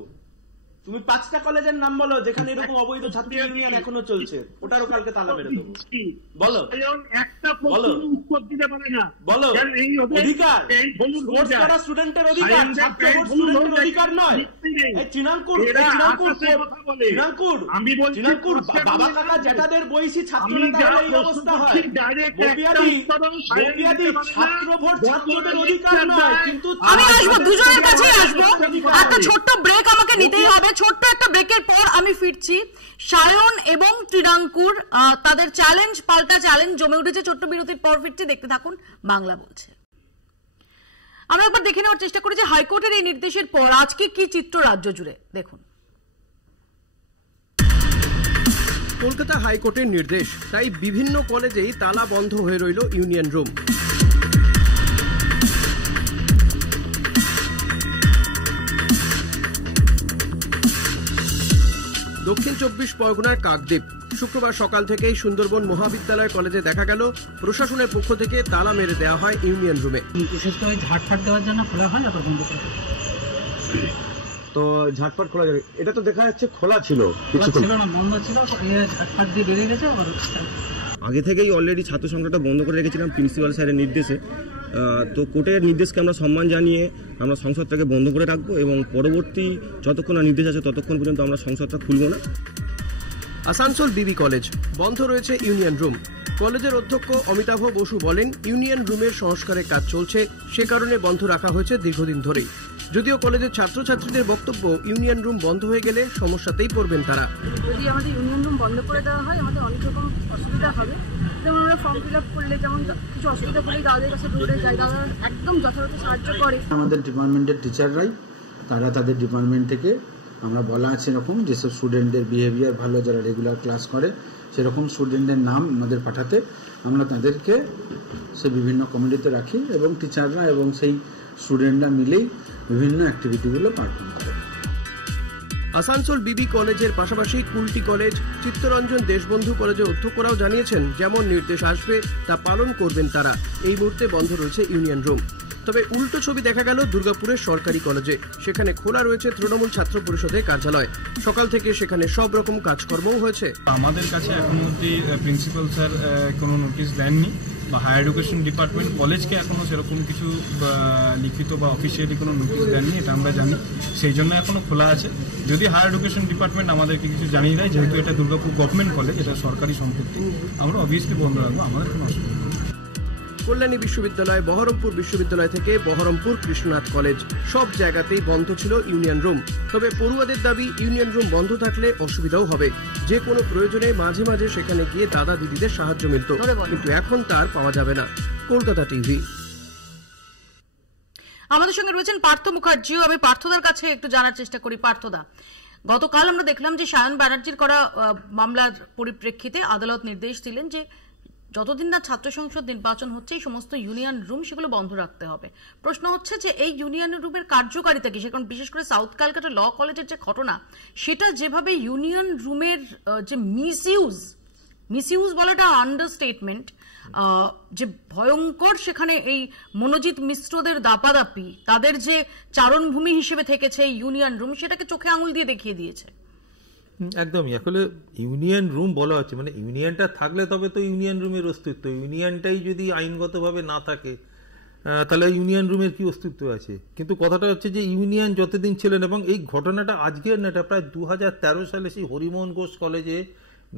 তুমি 5টা কলেজের নাম বলো যেখানে এরকম অবৈধ ছাত্র ইউনিয়ন এখনো চলছে, ওটারও কালকে তালা মেরে দেবো। বলো একটা প্রশ্নের উত্তর দিতে পারে না। বলো অধিকার স্পোর্টস করা স্টুডেন্টের অধিকার, ছাত্র ভোট স্টুডেন্টের অধিকার নয়। এই চিনাঙ্কুর বাবা কাকা জেঠাদের বয়সী ছাত্র নেতা হলে এই অবস্থা হয়। ছাত্র ভোট ছাত্রদের অধিকার নয়, কিন্তু আমি আসবো দুজনের কাছেই আসবো। একটা ছোট্ট ব্রেক আমাকে নিতেই হবে, ছোট্ট একটা ব্রেকের পর আমি ফিরছি। সায়ন এবং তৃণাঙ্কুর তাদের চ্যালেঞ্জ পাল্টা চ্যালেঞ্জ জমে উঠেছে, ছোট্ট বিরতির পর ফিরছি, দেখতে থাকুন বাংলা বলছে। আমরা একবার দেখে নেওয়ার চেষ্টা করি যে হাইকোর্টের এই নির্দেশের পর আজকে কি চিত্র রাজ্য জুড়ে, দেখুন। কলকাতা হাইকোর্টের নির্দেশ, তাই বিভিন্ন কলেজেই তালা বন্ধ হয়ে রইল ইউনিয়ন রুম। দক্ষিণ 24 পরগনার কাকদ্বীপ শুক্রবার সকাল থেকেই সুন্দরবন মহাবিদ্যালয় কলেজে দেখা গেল প্রশাসনের পক্ষ থেকে তালা মেরে দেওয়া হয় ইউনিয়ন রুমে। বিশেষত ঝাড়ফাট দেওয়ার জন্য খোলা হয়, আবার বন্ধ করা হয়। তো ঝাড়ফাট খোলা যাবে, এটা তো দেখা যাচ্ছে খোলা ছিল, ছিল না, বন্ধ ছিল, ঝাড়ফাট দিয়ে বেরিয়ে গেছে। আবার আগে থেকেই অলরেডি ছাত্র সংখ্যাটা বন্ধ করে রেখেছিলাম প্রিন্সিপাল স্যারের নির্দেশে। তো কোর্টের নির্দেশকে আমরা সম্মান জানিয়ে আমরা সংসদটাকে বন্ধ করে রাখবো এবং পরবর্তী যতক্ষণ নির্দেশ আছে ততক্ষণ পর্যন্ত আমরা সংসদটা খুলব না। আসানসোল বিবি কলেজ বন্ধ রয়েছে ইউনিয়ন রুম। কলেজের অধ্যক্ষ অমিতাভ বসু বলেন, ইউনিয়ন রুমের সংস্কারের কাজ চলছে, সে কারণে বন্ধ রাখা হয়েছে দীর্ঘদিন ধরেই। যদিও কলেজের ছাত্রছাত্রীদের বক্তব্য, ইউনিয়ন রুম বন্ধ হয়ে গেলে সমস্যাতেই পড়বেন তারা। যদি আমাদের ইউনিয়ন রুম বন্ধ করে দেওয়া হয় আমাদের অনেক রকম অসুবিধা হবে। যেমন আমরা ফর্ম ফিল আপ করলে যেমন কিছু অসুবিধা করলেই দাদাদের কাছে দৌড়ে যায়, দাদা একদম যথাযথ সাহায্য করে। আমাদের ডিপার্টমেন্টের টিচাররাই, তারা তাদের ডিপার্টমেন্ট থেকে আমরা বলা আছে এরকম যেসব স্টুডেন্টদের বিহেভিয়ার ভালো, যারা রেগুলার ক্লাস করে, সেরকম স্টুডেন্টদের নাম আমাদের পাঠাতে আমরা তাদেরকে সে বিভিন্ন কমিটিতে রাখি এবং টিচাররা এবং সেই স্টুডেন্টরা মিলেই বিভিন্ন অ্যাক্টিভিটিগুলো পারফর্ম করে। আসানসোল বিবি কলেজের পাশাপাশি কুলটি কলেজ, চিত্তরঞ্জন দেশবন্ধু কলেজের অধ্যক্ষরাও জানিয়েছেন যেমন নির্দেশ আসবে তা পালন করবেন তারা। এই মুহূর্তে বন্ধ রয়েছে ইউনিয়ন রুম। তবে উল্টো ছবি দেখা গেল দুর্গাপুরের সরকারি কলেজে। সেখানে খোলা রয়েছে তৃণমূল ছাত্র পরিষদের কার্যালয়। সকাল থেকে সেখানে সব রকম কাজকর্মও হয়েছে। আমাদের কাছে এখনো অব্দি প্রিন্সিপাল স্যার কোনো নোটিশ দেননি বা হায়ার এডুকেশন ডিপার্টমেন্ট কলেজকে এখনো সেরকম কিছু লিখিত বা অফিসিয়ালি কোনো নোটিশ দেননি, এটা আমরা জানি। সেই জন্য এখনো খোলা আছে। যদি হায়ার এডুকেশন ডিপার্টমেন্ট আমাদেরকে কিছু জানিয়ে দেয়, যেহেতু এটা দুর্গাপুর গভর্নমেন্ট কলেজ, এটা সরকারি সম্পত্তি, আমরা অবভিয়াসলি বন্ধ রাখবো, আমাদের কোনো অসুবিধা নেই। কল্যাণী বিশ্ববিদ্যালয়, বহরমপুর বিশ্ববিদ্যালয় থেকে বহরমপুর কৃষ্ণনাথ কলেজ, সব জায়গাতেই বন্ধ ছিল ইউনিয়ন রুম। তবে পড়ুয়াদের দাবি, ইউনিয়ন রুম বন্ধ থাকলে অসুবিধাও হবে। যে কোনো প্রয়োজনে মাঝে মাঝে সেখানে গিয়ে দাদা দিদিদের সাহায্য মিলত, কিন্তু এখন তার পাওয়া যাবে না। কলকাতা টিভি। আমাদের সঙ্গে রয়েছেন পার্থ মুখার্জিও। আমি পার্থদার কাছে একটু জানার চেষ্টা করি। পার্থদা, গতকাল আমরা দেখলাম যে সায়ন ব্যানার্জির করা মামলার পরিপ্রেক্ষিতে আদালত নির্দেশ দিলেন যে যতদিন না ছাত্র সংসদ নির্বাচন হচ্ছে এই সমস্ত ইউনিয়ন রুম সেগুলো বন্ধ রাখতে হবে। প্রশ্ন হচ্ছে যে এই ইউনিয়ন রুমের কার্যকারিতা কি? কারণ বিশেষ করে সাউথ ক্যালকাটা ল কলেজের যে ঘটনা, সেটা যেভাবে ইউনিয়ন রুমের যে মিসইউজ বলাটা আন্ডারস্টেটমেন্ট, যে ভয়ঙ্কর সেখানে এই মনোজিৎ মিশ্রদের দাপাদাপি, তাদের যে চারণভূমি হিসেবে থেকেছে এই ইউনিয়ন রুম, সেটাকে চোখে আঙুল দিয়ে দেখিয়ে দিয়েছে। একদমই। আসলে ইউনিয়ন রুম বলা হচ্ছে, মানে ইউনিয়নটা থাকলে তবে তো ইউনিয়ন রুমের অস্তিত্ব। ইউনিয়নটাই যদি আইনগতভাবে না থাকে তাহলে ইউনিয়ন রুমের কি অস্তিত্ব আছে? কিন্তু কথাটা হচ্ছে যে ইউনিয়ন যতদিন ছিলেন, এবং এই ঘটনাটা আজকের না, এটা প্রায় 2013 সালে সেই হরিমোহন ঘোষ কলেজে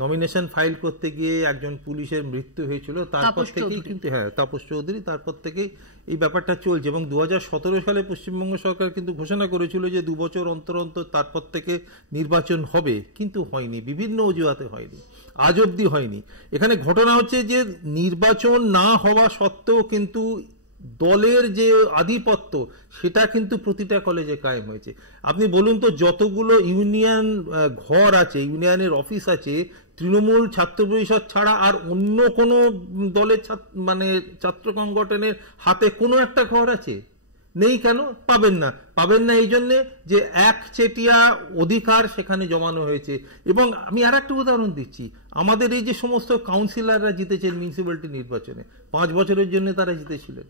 নমিনেশন ফাইল করতে গিয়ে একজন পুলিশের মৃত্যু হয়েছিল। তারপর থেকেই কিন্তু তাপস চৌধুরী, তারপর থেকেই এই ব্যাপারটা চলছে। এবং 2017 সালে পশ্চিমবঙ্গ সরকার কিন্তু ঘোষণা করেছিল যে 2 বছর অন্তর অন্তর তারপর থেকে নির্বাচন হবে, কিন্তু হয়নি, বিভিন্ন অজুহাতে হয়নি, আজ অব্দি হয়নি। এখানে ঘটনা হচ্ছে যে নির্বাচন না হওয়া সত্ত্বেও কিন্তু দলের যে আধিপত্য সেটা কিন্তু প্রতিটা কলেজে কায়েম হয়েছে। আপনি বলুন তো, যতগুলো ইউনিয়ন ঘর আছে, ইউনিয়নের অফিস আছে, তৃণমূল ছাত্র পরিষদ ছাড়া আর অন্য কোনো দলের মানে ছাত্র সংগঠনের হাতে কোনো একটা ঘর আছে? নেই। কেন পাবেন না? পাবেন না এই জন্যে যে একচেটিয়া অধিকার সেখানে জমানো হয়েছে। এবং আমি আর একটা উদাহরণ দিচ্ছি, আমাদের এই যে সমস্ত কাউন্সিলররা জিতেছেন মিউনিসিপ্যালিটি নির্বাচনে, 5 বছরের জন্য তারা জিতেছিলেন,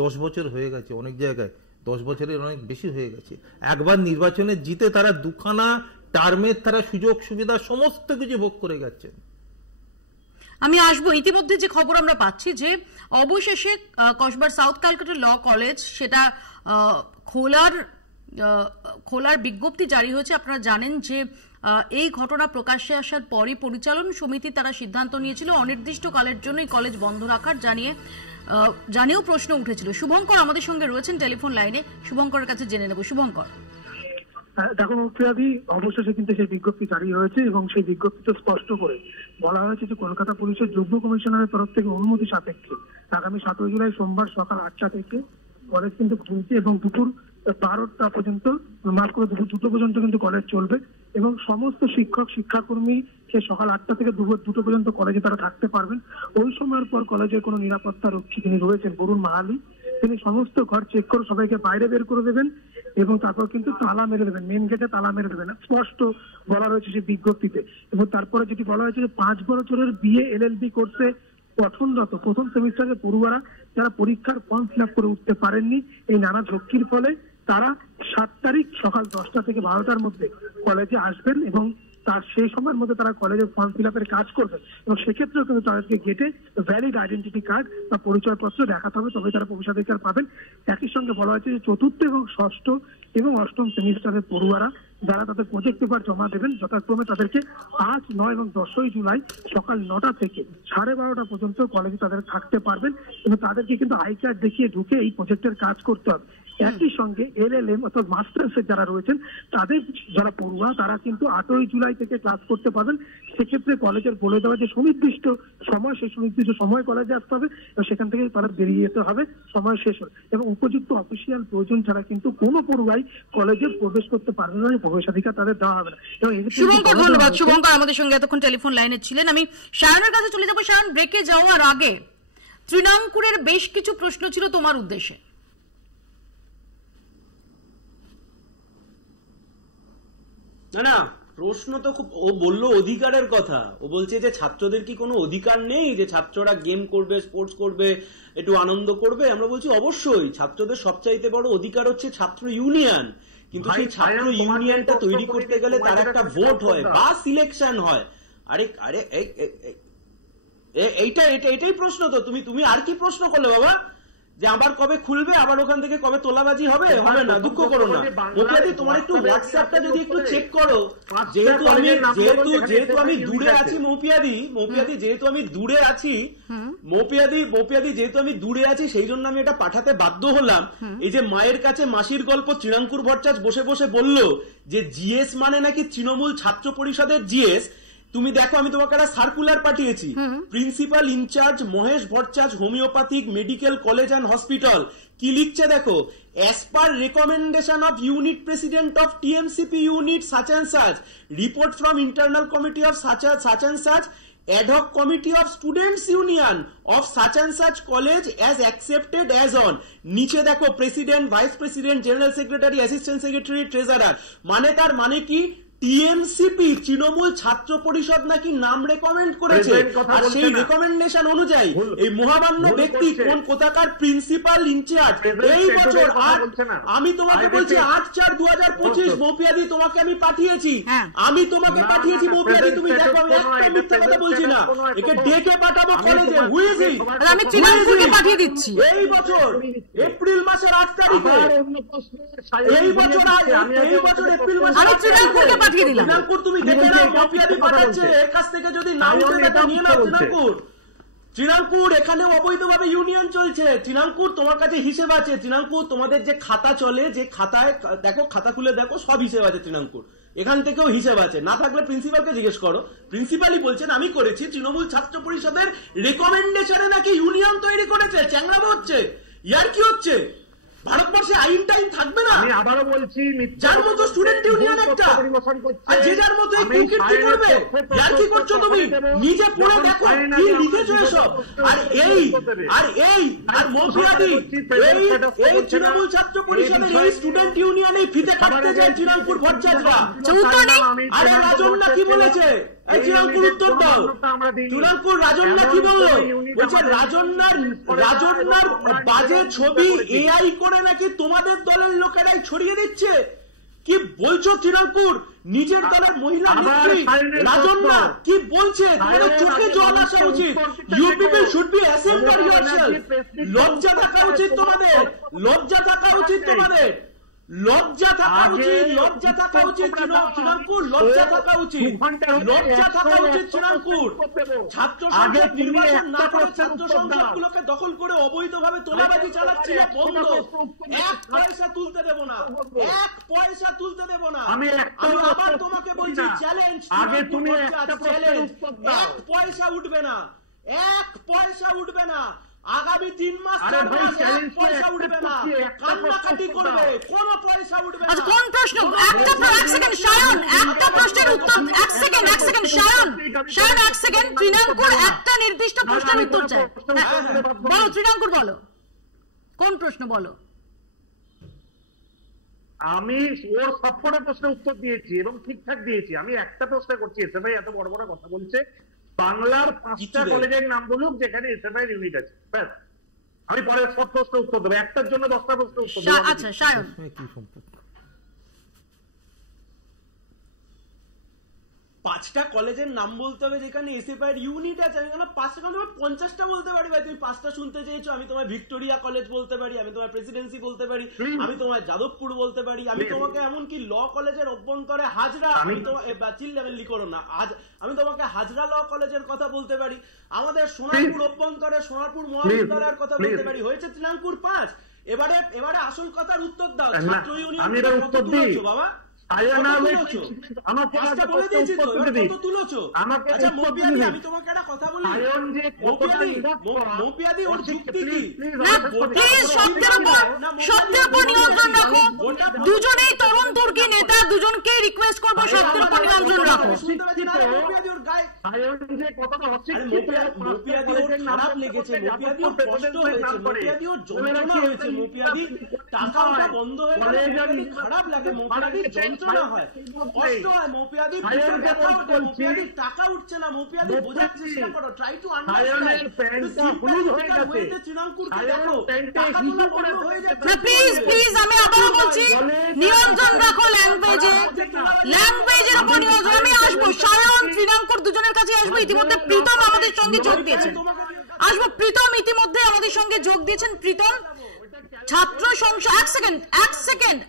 10 বছর হয়ে গেছে অনেক জায়গায়, 10 বছরের অনেক বেশি হয়ে গেছে। একবার নির্বাচনে জিতে তারা দুখানা টার্মের তারা সুযোগ সুবিধা সমস্ত কিছু ভোগ করে গেছেন। আমি আসবো, ইতিমধ্যে যে খবর আমরা পাচ্ছি যে অবশেষে কসবার সাউথ ক্যালকাটা ল কলেজ সেটা খোলার বিজ্ঞপ্তি জারি হয়েছে। আপনারা জানেন যে এই ঘটনা প্রকাশ্যে আসার পরই পরিচালন সমিতি তারা সিদ্ধান্ত নিয়েছিল অনির্দিষ্টকালের জন্য এই কলেজ বন্ধ রাখার, জানিয়েও প্রশ্ন উঠেছিল। শুভঙ্কর আমাদের সঙ্গে রয়েছেন টেলিফোন লাইনে, শুভঙ্করের কাছে জেনে নেব। শুভঙ্কর, দেখুন প্রিয়াদি, অবশেষে কিন্তু সেই বিজ্ঞপ্তি জারি হয়েছে এবং সেই বিজ্ঞপ্তিতে স্পষ্ট করে বলা হয়েছে যে কলকাতা পুলিশের যুগ্ম কমিশনারের তরফ থেকে অনুমতি সাপেক্ষে আগামী 7 জুলাই সোমবার সকাল 8টা থেকে কলেজ কিন্তু খুলছে এবং দুপুর 12টা পর্যন্ত, মাফ করে দুপুর 2টো পর্যন্ত কিন্তু কলেজ চলবে এবং সমস্ত শিক্ষক শিক্ষাকর্মী সে সকাল 8টা থেকে দুপুর 2টো পর্যন্ত কলেজে তারা থাকতে পারবেন। ওই সময়ের পর কলেজের কোনো নিরাপত্তা রক্ষী যিনি রয়েছেন বরুণ মাহালি, তিনি সমস্ত ঘর চেক করে সবাইকে বাইরে বের করে দেবেন এবং তারপর কিন্তু তালা মেরে দেবেন, মেন গেটে তালা মেরে দেবেন, স্পষ্ট বলা রয়েছে সেই বিজ্ঞপ্তিতে। এবং তারপরে যেটি বলা হয়েছে যে 5 বছরের বিএ LLB কোর্সে পঠনরত প্রথম সেমিস্টারের পড়ুয়ারা যারা পরীক্ষার ফর্ম ফিল আপ করে উঠতে পারেননি, এই নানা ঝক্কির ফলে তারা 7 তারিখ সকাল 10টা থেকে 12টার মধ্যে কলেজে আসবেন এবং তার সেই সময়ের মধ্যে তারা কলেজে ফর্ম ফিল আপের কাজ করবেন এবং সেক্ষেত্রেও কিন্তু তাদেরকে গেটে ভ্যালিড আইডেন্টিটি কার্ড বা পরিচয়পত্র দেখাতে হবে, তবে তারা প্রবেশাধিকার পাবেন। একই সঙ্গে বলা হয়েছে যে 4র্থ এবং 6ষ্ঠ এবং 8ম সেমিস্টারের পড়ুয়ারা যারা তাদের প্রজেক্ট পেপার জমা দেবেন যথাক্রমে তাদেরকে 5, 9 এবং 10ই জুলাই সকাল 9টা থেকে 12:30টা পর্যন্ত কলেজে তাদের থাকতে পারবেন এবং তাদেরকে কিন্তু আই কার্ড দেখিয়ে ঢুকে এই প্রজেক্টের কাজ করতে হবে। একই সঙ্গে LLM অর্থাৎ মাস্টার্সের যারা রয়েছেন তাদের যারা পড়ুয়া তারা কিন্তু 8ই জুলাই থেকে ক্লাস করতে পারবেন। সেক্ষেত্রে কলেজের বলে দেওয়া যে সুনির্দিষ্ট সময়, সেই সুনির্দিষ্ট সময় কলেজে আসতে হবে এবং সেখান থেকে তারা বেরিয়ে যেতে হবে সময় শেষ হলে এবং উপযুক্ত অফিসিয়াল প্রয়োজন ছাড়া কিন্তু কোনো পড়ুয়াই কলেজে প্রবেশ করতে পারবে না, প্রবেশাধিকার তাদের দেওয়া হবে না। শুভঙ্কর, ধন্যবাদ। শুভঙ্কর আমাদের সঙ্গে এতক্ষণ টেলিফোন লাইনে ছিলেন। আমি শায়নের কাছে চলে যাবো। শায়ন, ব্রেকে যাওয়ার আগে তৃণাঙ্কুরের বেশ কিছু প্রশ্ন ছিল তোমার উদ্দেশ্যে। না, প্রশ্ন তো খুব, ও বললো অধিকারের কথা, ও বলছে যে ছাত্রদের কি কোনো অধিকার নেই যে ছাত্ররা গেম করবে, স্পোর্টস করবে, একটু আনন্দ করবে? আমরা বলছি অবশ্যই ছাত্রদের সবচাইতে বড় অধিকার হচ্ছে ছাত্র ইউনিয়ন, কিন্তু সেই ছাত্র ইউনিয়নটা তৈরি করতে গেলে তার একটা ভোট হয় বা সিলেকশন হয়। আরে আরে এইটাই প্রশ্ন তো। তুমি আর কি প্রশ্ন করলে বাবা? যে আবার কবে খুলবে, আবার ওখান থেকে কবে তোলাবাজি হবে? হবে না, দুঃখ করো না। মোপিয়াদি, তোমার একটু হোয়াটসঅ্যাপটা যদি একটু চেক করো, যেহেতু আমি দূরে আছি মোপিয়াদি, যেহেতু আমি দূরে আছি যেহেতু আমি দূরে আছি সেই জন্য আমি এটা পাঠাতে বাধ্য হলাম। এই যে মায়ের কাছে মাসির গল্প, তৃণাঙ্কুর ভট্টাচার্য বসে বসে বলল যে জিএস মানে নাকি তৃণমূল ছাত্র পরিষদের জিএস। তুমি দেখো, আমি তোমাকে একটা সার্কুলার পাঠিয়েছি। Principal in charge Mahesh Bhattacharya, homoeopathic medical college and hospital, কি লিখছে দেখো। As per recommendation of unit president of TMCP unit such and such, report from internal committee of such and such, ad hoc committee of students union of such and such college as accepted as on, নিচে দেখো president, vice president, general secretary, assistant secretary, treasurer. মানে তার মানে কি, টিএমসিপি তৃণমূল ছাত্র পরিষদ নাকি নাম রেকমেন্ড করেছে, আর সেই রেকমেন্ডেশন অনুযায়ী এই মহামান্য ব্যক্তি কোন কোথাকার প্রিন্সিপাল ইনচার্জ এই বছর আমি তোমাকে বলছি 8/4/2025 মৌপিয়াদি তোমাকে আমি পাঠিয়েছি, মৌপিয়াদি তুমি দেখো, আমি একটা মিথ্যা কথা বলছি না, একে ডেকে পাঠাবো কলেজে। হুইজি আমি তৃণমূলকে পাঠিয়ে দিচ্ছি এই বছর এপ্রিল মাসের 8 তারিখে, এই বছর এপ্রিল মাসে আমি তৃণমূলকে পাঠিয়ে দিলাম। তুমি দেখে নাও মৌপিয়াদি পাঠাচ্ছে, এর কাছ থেকে যদি না উঠে এটা নিয়ে নাও। তৃণাঙ্কুর এখানে অবৈধভাবে ইউনিয়ন চলছে। তৃণাঙ্কুর তোমার কাছে হিসেব আছে। তৃণাঙ্কুর তোমাদের যে খাতা চলে, যে খাতায় দেখো, খাতা খুলে দেখো, সব হিসেব আছে। তৃণাঙ্কুর এখান থেকেও হিসেব আছে, না থাকলে প্রিন্সিপালকে জিজ্ঞেস করো। প্রিন্সিপালই বলছেন আমি করেছি, তৃণমূল ছাত্র পরিষদের রেকমেন্ডেশনে নাকি ইউনিয়ন তৈরি করেছে। চ্যাংরামো হচ্ছে, ইয়ার কি হচ্ছে? ভারতবর্ষে আইন টাইন থাকবে না। আমি আবারও বলছি, যার মতো স্টুডেন্ট ইউনিয়ন একটা, আর যে যার মতো এই কি করবে, ইয়ার কি করছো তুমি? নিজে পড়ে দেখো কি লিখেছো এসব। আর মৌপিয়াদি এই তৃণমূল ছাত্র পরিষদের এই স্টুডেন্ট ইউনিয়নে ফিতে কাটতে যায় তৃণাঙ্কুর ভট্টাচার্যরা। আরে রাজন না কি বলেছে, তৃণাঙ্কুর উত্তর দাও। তৃণাঙ্কুর রাজন্যা কি বললো? বলছে রাজন্যার বাজে ছবি এআই করে নাকি তোমাদের দলের লোকেরাই ছড়িয়ে দিচ্ছে। কি বলছো তৃণাঙ্কুর? নিজের দলের মহিলা নেত্রী রাজন্যা কি বলছে? তোমাদের চোখে জল আসা উচিত। You people should be assemble for yourself. লজ্জা থাকা উচিত তোমাদের, লজ্জা থাকা উচিত তোমাদের, লজ্জা থাকা উচিত, লজ্জা থাকা উচিত তৃণাঙ্কুর, লজ্জা থাকা উচিত, লজ্জা থাকা উচিত তৃণাঙ্কুর। ছাত্র সংসদ নির্বাচন না করে ছাত্র সংসদগুলোকে দখল করে অবৈধভাবে তোলাবাজি চালাচ্ছে বন্ধ। এক পয়সা তুলতে দেব না, এক পয়সা তুলতে দেব না। আমি আবার তোমাকে বলছি চ্যালেঞ্জ, চ্যালেঞ্জ, এক পয়সা উঠবে না, এক পয়সা উঠবে না। আগামী 3 মাস 4 মাস এক পয়সা উঠবে না, কান্নাকাটি করবে, কোন পয়সা উঠবে না। আচ্ছা কোন প্রশ্ন? এক সেকেন্ড সায়ন, একটা প্রশ্নের উত্তর, এক সেকেন্ড সায়ন, এক সেকেন্ড। তৃণাঙ্কুর একটা নির্দিষ্ট প্রশ্নের উত্তর চাই। বলো তৃণাঙ্কুর, বলো কোন প্রশ্ন বলো। আমি ওর সবকটা প্রশ্নের উত্তর দিয়েছি এবং ঠিকঠাক দিয়েছি। আমি একটা প্রশ্ন করছি, এসএফআই এত বড় বড় কথা বলছে, বাংলার 5টা কলেজের নাম বলুক যেখানে এসএফআই ইউনিট আছে, ব্যাস। আমি পরে সব প্রশ্ন উত্তর দেবো, একটার জন্য 10টা প্রশ্ন উত্তর দেবো। আচ্ছা সায়ন, কি সম্পর্ক? 5টা কলেজের নাম বলতে হবে যেখানে এসএফআই এর ইউনিট আছে। আমি কেন 5টা, কেন 50টা বলতে পারি ভাই? তুমি 5টা শুনতে চেয়েছো, আমি তোমায় ভিক্টোরিয়া কলেজ বলতে পারি, আমি তোমায় প্রেসিডেন্সি বলতে পারি, আমি তোমায় যাদবপুর বলতে পারি, আমি তোমাকে এমনকি ল কলেজের অভ্যন্তরে হাজরা, আমি তোমার চিল্লামিল্লি করো না, আজ আমি তোমাকে হাজরা ল কলেজের কথা বলতে পারি, আমাদের সোনারপুর অভ্যন্তরে সোনারপুর মহাবিদ্যালয়ের কথা বলতে পারি। হয়েছে তৃণাঙ্কুর 5। এবারে আসল কথার উত্তর দাও। ছাত্র ইউনিয়ন কত তুলেছো বাবা? আমি তোমাকে একটা কথা বলি, মৌপিয়াদি ওর যুক্তি কি? দুজনেই তরুণ তুর্কি নেতা, দুজনকে রিকোয়েস্ট করবো শব্দের উপর নিয়ন্ত্রণ রাখো। মৌপিয়াদি ওর খারাপ লেগেছে, মৌপিয়াদি ওর কষ্ট হয়েছে, মৌপিয়াদি ওর যন্ত্রণা হয়েছে, মৌপিয়াদি টাকা ওটা বন্ধ হয়ে গেলে খারাপ লাগে, মৌপিয়াদি যন্ত্রণা হয়, কষ্ট হয়, মৌপিয়াদি মৌপিয়াদির টাকা উঠছে না, মৌপিয়াদি বোঝার চেষ্টা করো, ট্রাই টু আন্ডারস্ট্যান্ড। তৃণাঙ্কুরকে দেখো, টাকা তোলা বন্ধ হয়ে যাচ্ছে। প্লিজ আমি আবারও বলছি, নিয়ন্ত্রণ রাখো ল্যাঙ্গুয়েজের উপর নিয়ন্ত্রণ। আমি আসবো, সায়ন তৃণাঙ্কুর দুজনের কাছে আসবো। ইতিমধ্যে প্রীতম আমাদের সঙ্গে যোগ দিয়েছেন, আসবো প্রীতম ইতিমধ্যে আমাদের সঙ্গে যোগ দিয়েছেন। প্রীতম, ছাত্র সংসদ, এক সেকেন্ড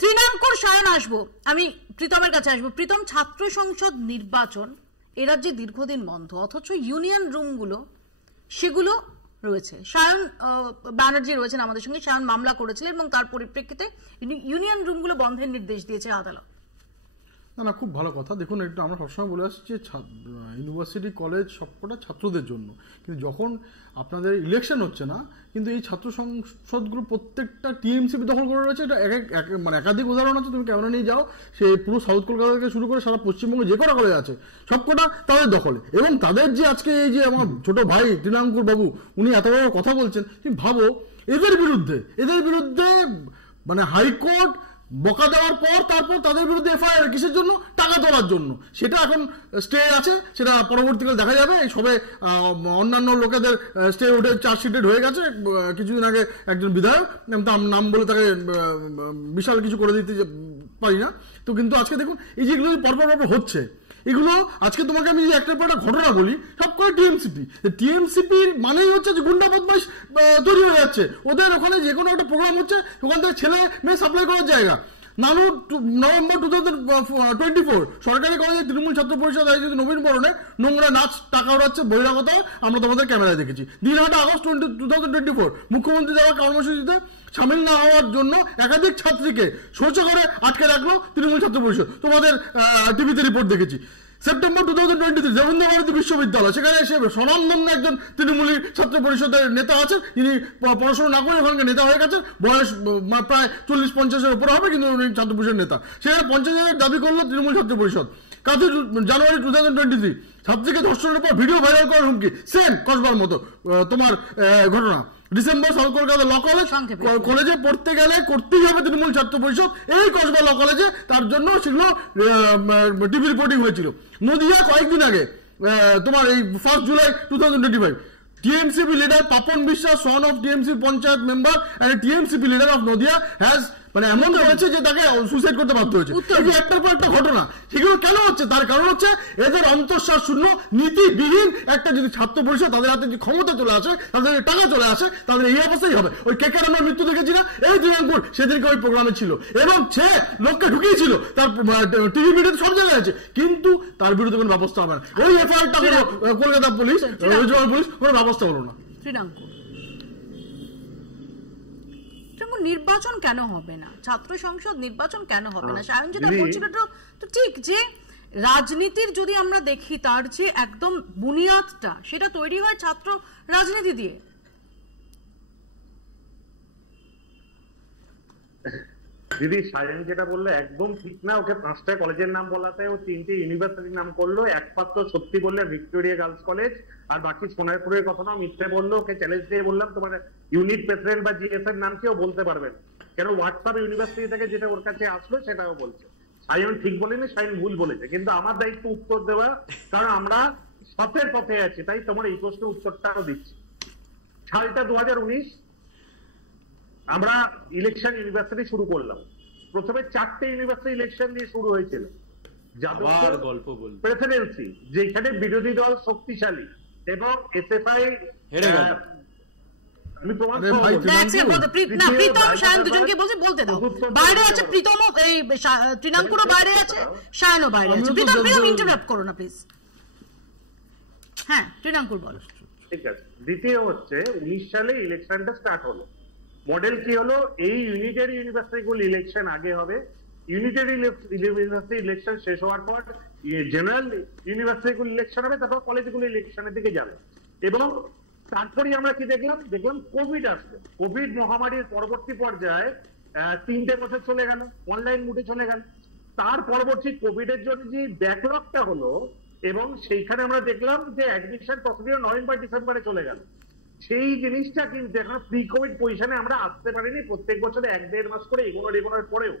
তৃণাঙ্কুর, সায়ন আসবো, আমি প্রীতমের কাছে আসবো। প্রীতম, ছাত্র সংসদ নির্বাচন এ রাজ্যে দীর্ঘদিন বন্ধ, অথচ ইউনিয়ন রুমগুলো সেগুলো রয়েছে। সায়ন ব্যানার্জি রয়েছেন আমাদের সঙ্গে, সায়ন মামলা করেছিলেন এবং তার পরিপ্রেক্ষিতে ইউনিয়ন রুমগুলো বন্ধের নির্দেশ দিয়েছে আদালত। না, খুব ভালো কথা। দেখুন, একটু আমরা সবসময় বলে আসছি যে ইউনিভার্সিটি কলেজ সবকটা ছাত্রদের জন্য, কিন্তু যখন আপনাদের ইলেকশন হচ্ছে না, কিন্তু এই ছাত্র সংসদগুলো প্রত্যেকটা টিএমসিপি দখল করে রয়েছে। এটা মানে একাধিক উদাহরণ আছে, তুমি কেমন নিয়ে যাও, সে পুরো সাউথ কলকাতা থেকে শুরু করে সারা পশ্চিমবঙ্গে যে কটা কলেজ আছে সবকটা তাদের দখলে। এবং তাদের যে আজকে এই যে আমার ছোট ভাই তৃণাঙ্কুর বাবু, উনি এত বড় কথা বলছেন, তুমি ভাবো এদের বিরুদ্ধে মানে হাইকোর্ট বকা দেওয়ার পর তারপর তাদের বিরুদ্ধে এফআইআর কিসের জন্য? টাকা তোলার জন্য। সেটা এখন স্টে আছে, সেটা পরবর্তীকালে দেখা যাবে। সবে অন্যান্য লোকেদের স্টে উঠে চার্জশিটেড হয়ে গেছে। কিছুদিন আগে একজন বিধায়ক, নাম বলে তাকে বিশাল কিছু করে দিতে পারি না তো, কিন্তু আজকে দেখুন এই যেগুলো পরপর হচ্ছে, এগুলো আজকে তোমাকে আমি একটার পর একটা ঘটনা বলি, সব করে টিএমসিপির মানেই হচ্ছে যে গুন্ডা বদমাইশ তৈরি হয়ে যাচ্ছে। ওদের ওখানে যে কোনো একটা প্রোগ্রাম হচ্ছে, ওখান থেকে ছেলে মেয়ে সাপ্লাই করার জায়গা। নভেম্বর 2024 সরকারি কলেজে তৃণমূল ছাত্র পরিষদ আয়োজিত নবীন বরণে নোংরা নাচ, টাকা উড়াচ্ছে, বহিরাগত আমরা তোমাদের ক্যামেরায় দেখেছি। দিনহাটা আগস্ট 2024 মুখ্যমন্ত্রী দেওয়া কর্মসূচিতে সামিল না হওয়ার জন্য একাধিক ছাত্রীকে শৌচাগারে আটকে রাখলো তৃণমূল ছাত্র পরিষদ, তোমাদের টিভিতে রিপোর্ট দেখেছি। সেপ্টেম্বর 2023 রবীন্দ্র ভারতী বিশ্ববিদ্যালয়, সেখানে এসে স্বনামধন্য একজন তৃণমূলী ছাত্র পরিষদের নেতা আছেন, যিনি পড়াশোনা না করে ওখানকার নেতা হয়ে গেছেন, বয়স প্রায় 40-50-এর উপরে হবে, কিন্তু উনি ছাত্র পরিষদের নেতা। সেখানে 50,000 দাবি করলো তৃণমূল ছাত্র পরিষদ। জানুয়ারি 2023 ছাত্রীকে ধর্ষণের পর ভিডিও ভাইরাল করার হুমকি, সেম কসবার মতো তোমার ঘটনা। ডিসেম্বর সাউথ কলকাতা ল কলেজে পড়তে গেলে করতেই হবে তৃণমূল ছাত্র পরিষদ, এই কসবা ল কলেজে, তার জন্য সেগুলো টিভি রিপোর্টিং হয়েছিল। নদিয়া কয়েকদিন আগে তোমার এই 1 জুলাই 2025 TMCP leader Papan বিশ্বাস, son of TMCP Panchayat member and a TMCP leader of Nadia has মানে এমন হয়েছে যে তাকে সুইসাইড করতে বাধ্য হয়েছে। এই একটার পর একটা ঘটনা, সেগুলো কেন হচ্ছে? তার কারণ হচ্ছে এদের অন্তঃশ্বাস শূন্য, নীতিবিহীন একটা যদি ছাত্র পরিষদ তাদের হাতে যে ক্ষমতা চলে আসে, তাদের টাকা চলে আসে, তাদের এই অবস্থাই হবে। ওই কেকের আমরা মৃত্যু দেখেছি না, এই দিনাঙ্কুর সেদিনকে ওই প্রোগ্রামে ছিল এবং সে লোককে ঢুকিয়েছিল, তার টিভি মিডিয়া সব জায়গায় আছে, কিন্তু তার বিরুদ্ধে কোনো ব্যবস্থা হবে না। ওই এফআইআরটা হলো কলকাতা পুলিশ, পুলিশ কোনো ব্যবস্থা হলো না। নির্বাচন কেন হবে না? ছাত্র সংসদ নির্বাচন কেন হবে না? সায়ন যেটা বলছিল তো ঠিক, যে রাজনীতির যদি আমরা দেখি তার যে একদম বুনিয়াদটা সেটা তৈরি হয় ছাত্র রাজনীতি দিয়ে। দিদি সায়ন যেটা বললো একদম ঠিক না। ওকে 5টা কলেজের নাম বলাতে ও 3টে ইউনিভার্সিটির নাম করলো। একমাত্র সত্যি বললে ভিক্টোরিয়া গার্লস কলেজ, আর বাকি সোনারপুরের কথাটা মিথ্যে বললো। ওকে চ্যালেঞ্জ দিয়ে বললাম তোমার ইউনিট প্রেসিডেন্ট বা জিএস এর নাম কেউ বলতে পারবেন, কেন হোয়াটসঅ্যাপ ইউনিভার্সিটি থেকে যেটা ওর কাছে আসলো সেটাও বলছে। সায়ন ঠিক বলেনি, সায়ন ভুল বলেছে, কিন্তু আমার দায়িত্ব উত্তর দেওয়া, কারণ আমরা সতের পথে আছি, তাই তোমার এই প্রশ্নের উত্তরটাও দিচ্ছি। সালটা 2019, আমরা ইলেকশন ইউনিভার্সিটি শুরু করলাম। প্রথমে 4টে ইউনিভার্সিটি ইলেকশন দিয়ে শুরু হয়েছিল। প্রেসিডেন্সি যেখানে বিরোধী দল শক্তিশালী এবং এসএফআই আমি প্রমাণ বলতে দাও, বাইরে আছে প্রীতম, এই তৃণাঙ্কুরও বাইরে আছে, সায়নও বাইরে আছে। প্রীতম ইন্টারাপ্ট করো না প্লিজ। হ্যাঁ তৃণাঙ্কুর বলো। ঠিক আছে। দ্বিতীয় হচ্ছে 19 সালে ইলেকশনটা স্টার্ট হলো। মডেল কি হলো? এই ইউনিটারি ইউনিভার্সিটিগুলো ইলেকশন আগে হবে, ইউনিটারি ইউনিভার্সিটি ইলেকশন শেষ হওয়ার পর জেনারেল ইউনিভার্সিটিগুলো ইলেকশন হবে, তারপর কলেজগুলো ইলেকশনের দিকে যাবে। এবং তারপরে আমরা কি দেখলাম কোভিড আসবে। কোভিড মহামারীর পরবর্তী পর্যায়ে 3টে বছর চলে গেল, অনলাইন মুডে চলে গেল। তার পরবর্তী কোভিডের জন্য যে ব্যাকলগটা হলো, এবং সেইখানে আমরা দেখলাম যে অ্যাডমিশন প্রসিডিউর নভেম্বর ডিসেম্বরে চলে গেল। সেই জিনিসটা কিন্তু এখন প্রি কোভিড পজিশনে আমরা আসতে পারিনি। প্রত্যেক বছরে 1-1.5 মাস করে এগোনোর পরেও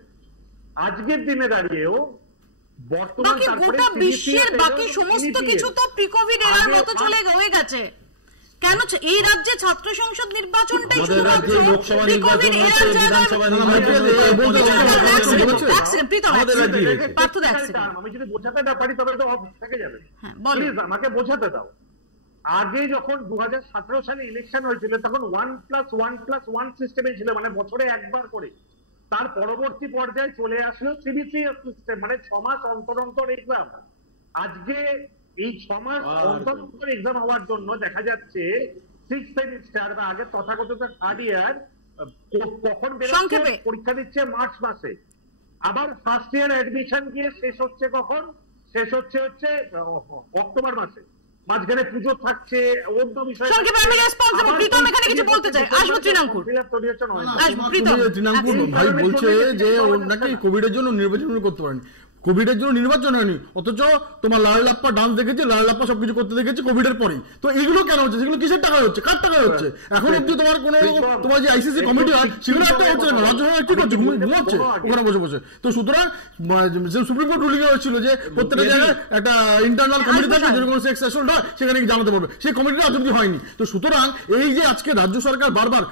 আজকের দিনে দাঁড়িয়েও বর্তমান গোটা বিশ্বের বাকি সমস্ত কিছু তো প্রি কোভিড এর মতো চলে গেছে, কেন এই রাজ্যে ছাত্র সংসদ নির্বাচনটাই শুধুমাত্র প্রি কোভিড এর বিধানসভা আমি যদি বোঝাতে না পারি তবে তো থেকে যাবে। প্লিজ আমাকে বোঝাতে দাও। আগে যখন 2017 সালে ইলেকশন হয়েছিল তখন 1+1+1 সিস্টেমে ছিল, মানে বছরে একবার করে। তার পরবর্তী পর্যায়ে চলে আসলো সিবিসি সিস্টেম, মানে 6 মাস অন্তর অন্তর এক্সাম। আজকে এই 6 মাস অন্তর অন্তর এক্সাম হওয়ার জন্য দেখা যাচ্ছে 6 সেমিস্টার বা আগে তথাকথিত 3rd ইয়ার কখন পরীক্ষা দিচ্ছে মার্চ মাসে, আবার ফার্স্ট ইয়ার অ্যাডমিশন গিয়ে শেষ হচ্ছে কখন? শেষ হচ্ছে অক্টোবর মাসে। মাঝখানে পুজো থাকছে, অন্য বিষয়। তৃণাঙ্কুর ভাই বলছে যে ওর নাকি কোভিডের জন্য নির্বাচন করতে পারেনি। কোভিডের জন্য নির্বাচন হয়নি, অথচ তোমার লাললাপ্পা ডান্স দেখেছে, লাললাপ্পা সবকিছু করতে দেখেছে কোভিডের পরেই। তো এগুলো কেন হচ্ছে? সেগুলো কিসের টাকা হচ্ছে? কার টাকা হচ্ছে? এখন অব্দি তোমার কোন তোমার যে আইসিসি কমিটি হয় সেগুলো একটা হচ্ছে না। রাজ্য সরকার কি করছে? ঘুমাচ্ছে ওখানে বসে বসে। তো সুতরাং সুপ্রিম কোর্ট রুলিং হয়েছিল যে প্রত্যেকটা জায়গায় একটা ইন্টারনাল কমিটি থাকে, যেরকম সেক্স অ্যাসল্ট হয় সেখানে জানাতে পারবে। সেই কমিটিটা আজ অব্দি হয়নি। তো সুতরাং এই যে আজকে রাজ্য সরকার বারবার,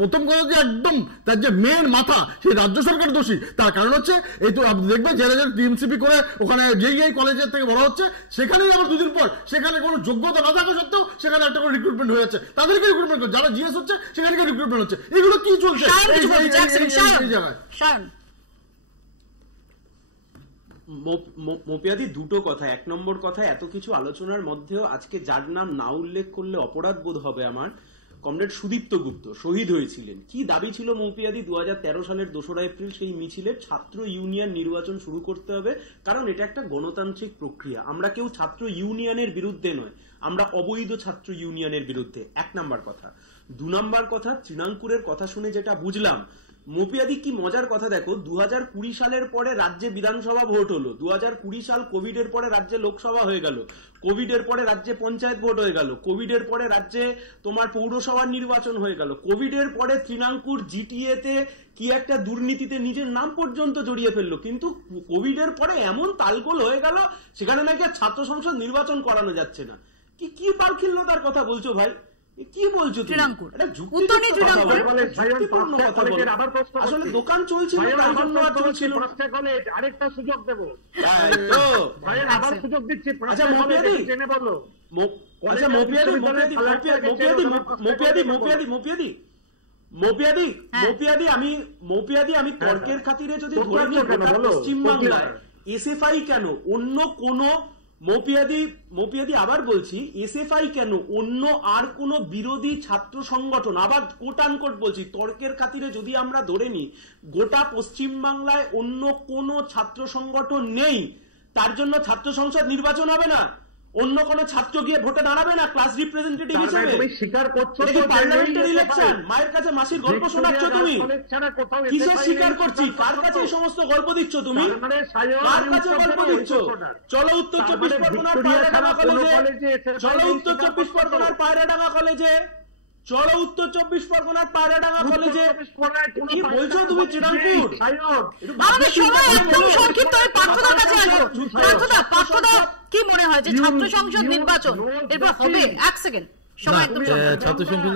প্রথম কথা যে একদম তার যে মেন মাথা সেই রাজ্য সরকার দোষী। তার কারণ হচ্ছে এই তো আপনি দেখবেন যে টিএমসিপি করে ওখানে যেই কলেজের থেকে বড় হচ্ছে, সেখানেই আবার 2 দিন পর সেখানে কোনো যোগ্যতা না থাকা সত্ত্বেও সেখানে একটা করে রিক্রুটমেন্ট হয়ে যাচ্ছে, তাদেরকে রিক্রুটমেন্ট করছে। যারা জিএস হচ্ছে সেখানে রিক্রুটমেন্ট হচ্ছে। এগুলো কি চলছে এই জায়গায়? মোপিয়াদি দুটো কথা। 1 নম্বর কথা, এত কিছু আলোচনার মধ্যেও আজকে যার নাম না উল্লেখ করলে অপরাধ বোধ হবে আমার, কমরেড সুদীপ্ত গুপ্ত শহীদ হয়েছিলেন। কি দাবি ছিল মৌপিয়াদি? 2013 সালের 2রা এপ্রিল সেই মিছিলে ছাত্র ইউনিয়ন নির্বাচন শুরু করতে হবে, কারণ এটা একটা গণতান্ত্রিক প্রক্রিয়া। আমরা কেউ ছাত্র ইউনিয়নের বিরুদ্ধে নয়, আমরা অবৈধ ছাত্র ইউনিয়নের বিরুদ্ধে। 1 নম্বর কথা। 2 নম্বর কথা, তৃণাঙ্কুরের কথা শুনে যেটা বুঝলাম, মপিয়াদি কি মজার কথা দেখো, 2020 সালের পরে রাজ্যে বিধানসভা ভোট হলো, 2020 সাল কোভিডের পরে রাজ্যে লোকসভা হয়ে গেল, কোভিডের পরে রাজ্যে পঞ্চায়েত ভোট হয়ে গেল, কোভিডের পরে রাজ্যে তোমার পৌরসভার নির্বাচন হয়ে গেল, কোভিডের পরে তৃণাঙ্কুর জিটিএ তে কি একটা দুর্নীতিতে নিজের নাম পর্যন্ত জড়িয়ে ফেললো, কিন্তু কোভিডের পরে এমন তালগোল হয়ে গেল সেখানে নাকি আর ছাত্র সংসদ নির্বাচন করানো যাচ্ছে না। কি পালখিল্যতার কথা বলছো ভাই, কি বলছো তুমি? আসলে দোকান চলছিল, আরেকটা সুযোগ দেবো। সুযোগ দিচ্ছি। আচ্ছা আমি তর্কের খাতিরে যদি ধরে নিই পশ্চিমবাংলায় এসএফআই কেন অন্য কোন মপিয়াদি আবার বলছি, এসএফআই কেন অন্য আর কোন বিরোধী ছাত্র সংগঠন, আবার কোট আনকোট বলছি, তর্কের খাতিরে যদি আমরা ধরে নিই গোটা পশ্চিমবাংলায় অন্য কোন ছাত্র সংগঠন নেই, তার জন্য ছাত্র সংসদ নির্বাচন হবে না, অন্য কোন ছাত্র গিয়ে ভোটে দাঁড়াবে না ক্লাস রিপ্রেজেন্টেটিভ হিসেবে? তুমি স্বীকার করছো এটা কি পার্লামেন্টারি ইলেকশন? মায়ের কাছে মাসির গল্প শোনাচ্ছ তুমি? কিসের স্বীকার করছি? কার কাছে এই সমস্ত গল্প দিচ্ছ তুমি? কার কাছে গল্প দিচ্ছ? চলো উত্তর 24 পরগনার পায়রাডাঙ্গা কলেজে, চলো উত্তর 24 পরগনার পায়রাডাঙ্গা কলেজে, চলো উত্তর 24 পরগনার পায়রাডাঙ্গা কলেজে। কি বলছো তুমি তৃণাঙ্কুর? আমাদের সময় একদম সংক্ষিপ্ত, পার্থদার কাছে আসবো। পার্থদা কি মনে হয় যে ছাত্র সংসদ নির্বাচন এরপর হবে? এক সেকেন্ড, ছাত্র সংসদ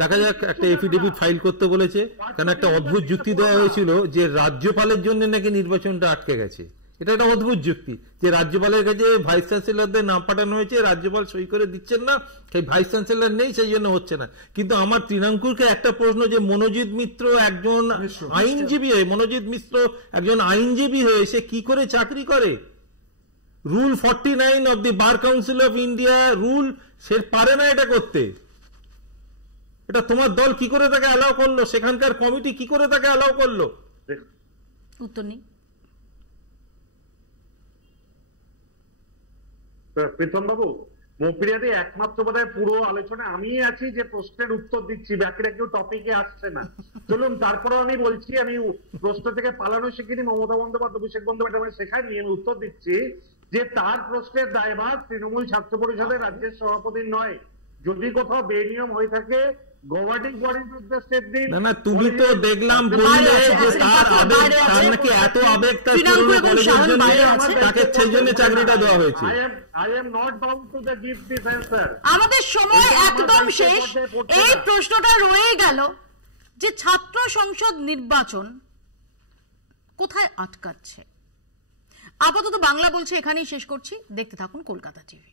দেখা যাক, একটা এফিডেভিট ফাইল করতে বলেছে, কারণ একটা অদ্ভুত যুক্তি দেওয়া হয়েছিল যে রাজ্যপালের জন্য নাকি নির্বাচনটা আটকে গেছে। এটা একটা অদ্ভুত যুক্তি যে রাজ্যপালের কাছে ভাইস চ্যান্সেলরদের নাম পাঠানো হয়েছে, রাজ্যপাল সই করে দিচ্ছেন না, সেই ভাইস চ্যান্সেলর নেই, সেই জন্য হচ্ছে না। কিন্তু আমার তৃণাঙ্কুরকে একটা প্রশ্ন, যে মনোজিৎ মিত্র একজন আইনজীবী হয়ে, মনোজিৎ মিত্র একজন আইনজীবী হয়ে সে কি করে চাকরি করে? Rule 49 of the bar council of India rule, সে পারে না এটা করতে। এটা তোমার দল কি করে তাকে অ্যালাউ করলো? সেখানকার কমিটি কি করে তাকে অ্যালাউ করলো? উত্তর নেই। প্রীতম বাবু, মপিয়াদি একমাত্র বোধহয় পুরো আলোচনায় আমি আছি যে প্রশ্নের উত্তর দিচ্ছি, বাকিরা কেউ টপিকে আসছে না। চলুন তারপরেও আমি বলছি, আমি প্রশ্ন থেকে পালানো শিখিনি, মমতা বন্দ্যোপাধ্যায়, অভিষেক বন্দ্যোপাধ্যায় শেখায়নি, আমি উত্তর দিচ্ছি যে তার প্রশ্নের দায়ভার তৃণমূল ছাত্র পরিষদের রাজ্যের সভাপতির নয়। যদি কোথাও বেনিয়ম হয়ে থাকে গভর্নিং বডির বিরুদ্ধে স্টেপ দিন। না, তুমি তো দেখলাম বললে যে তার আবেগ, তার নাকি এত আবেগ তার পুরনো কলেজের জন্য, তাকে সেই জন্য চাকরিটা দেওয়া হয়েছে। I am not bound to give this answer. আমাদের সময় একদম শেষ। এই প্রশ্নটা রয়ে গেল যে ছাত্র সংসদ নির্বাচন কোথায় আটকাচ্ছে। আপাতত বাংলা বলছে এখানেই শেষ করছি। দেখতে থাকুন কলকাতা টিভি।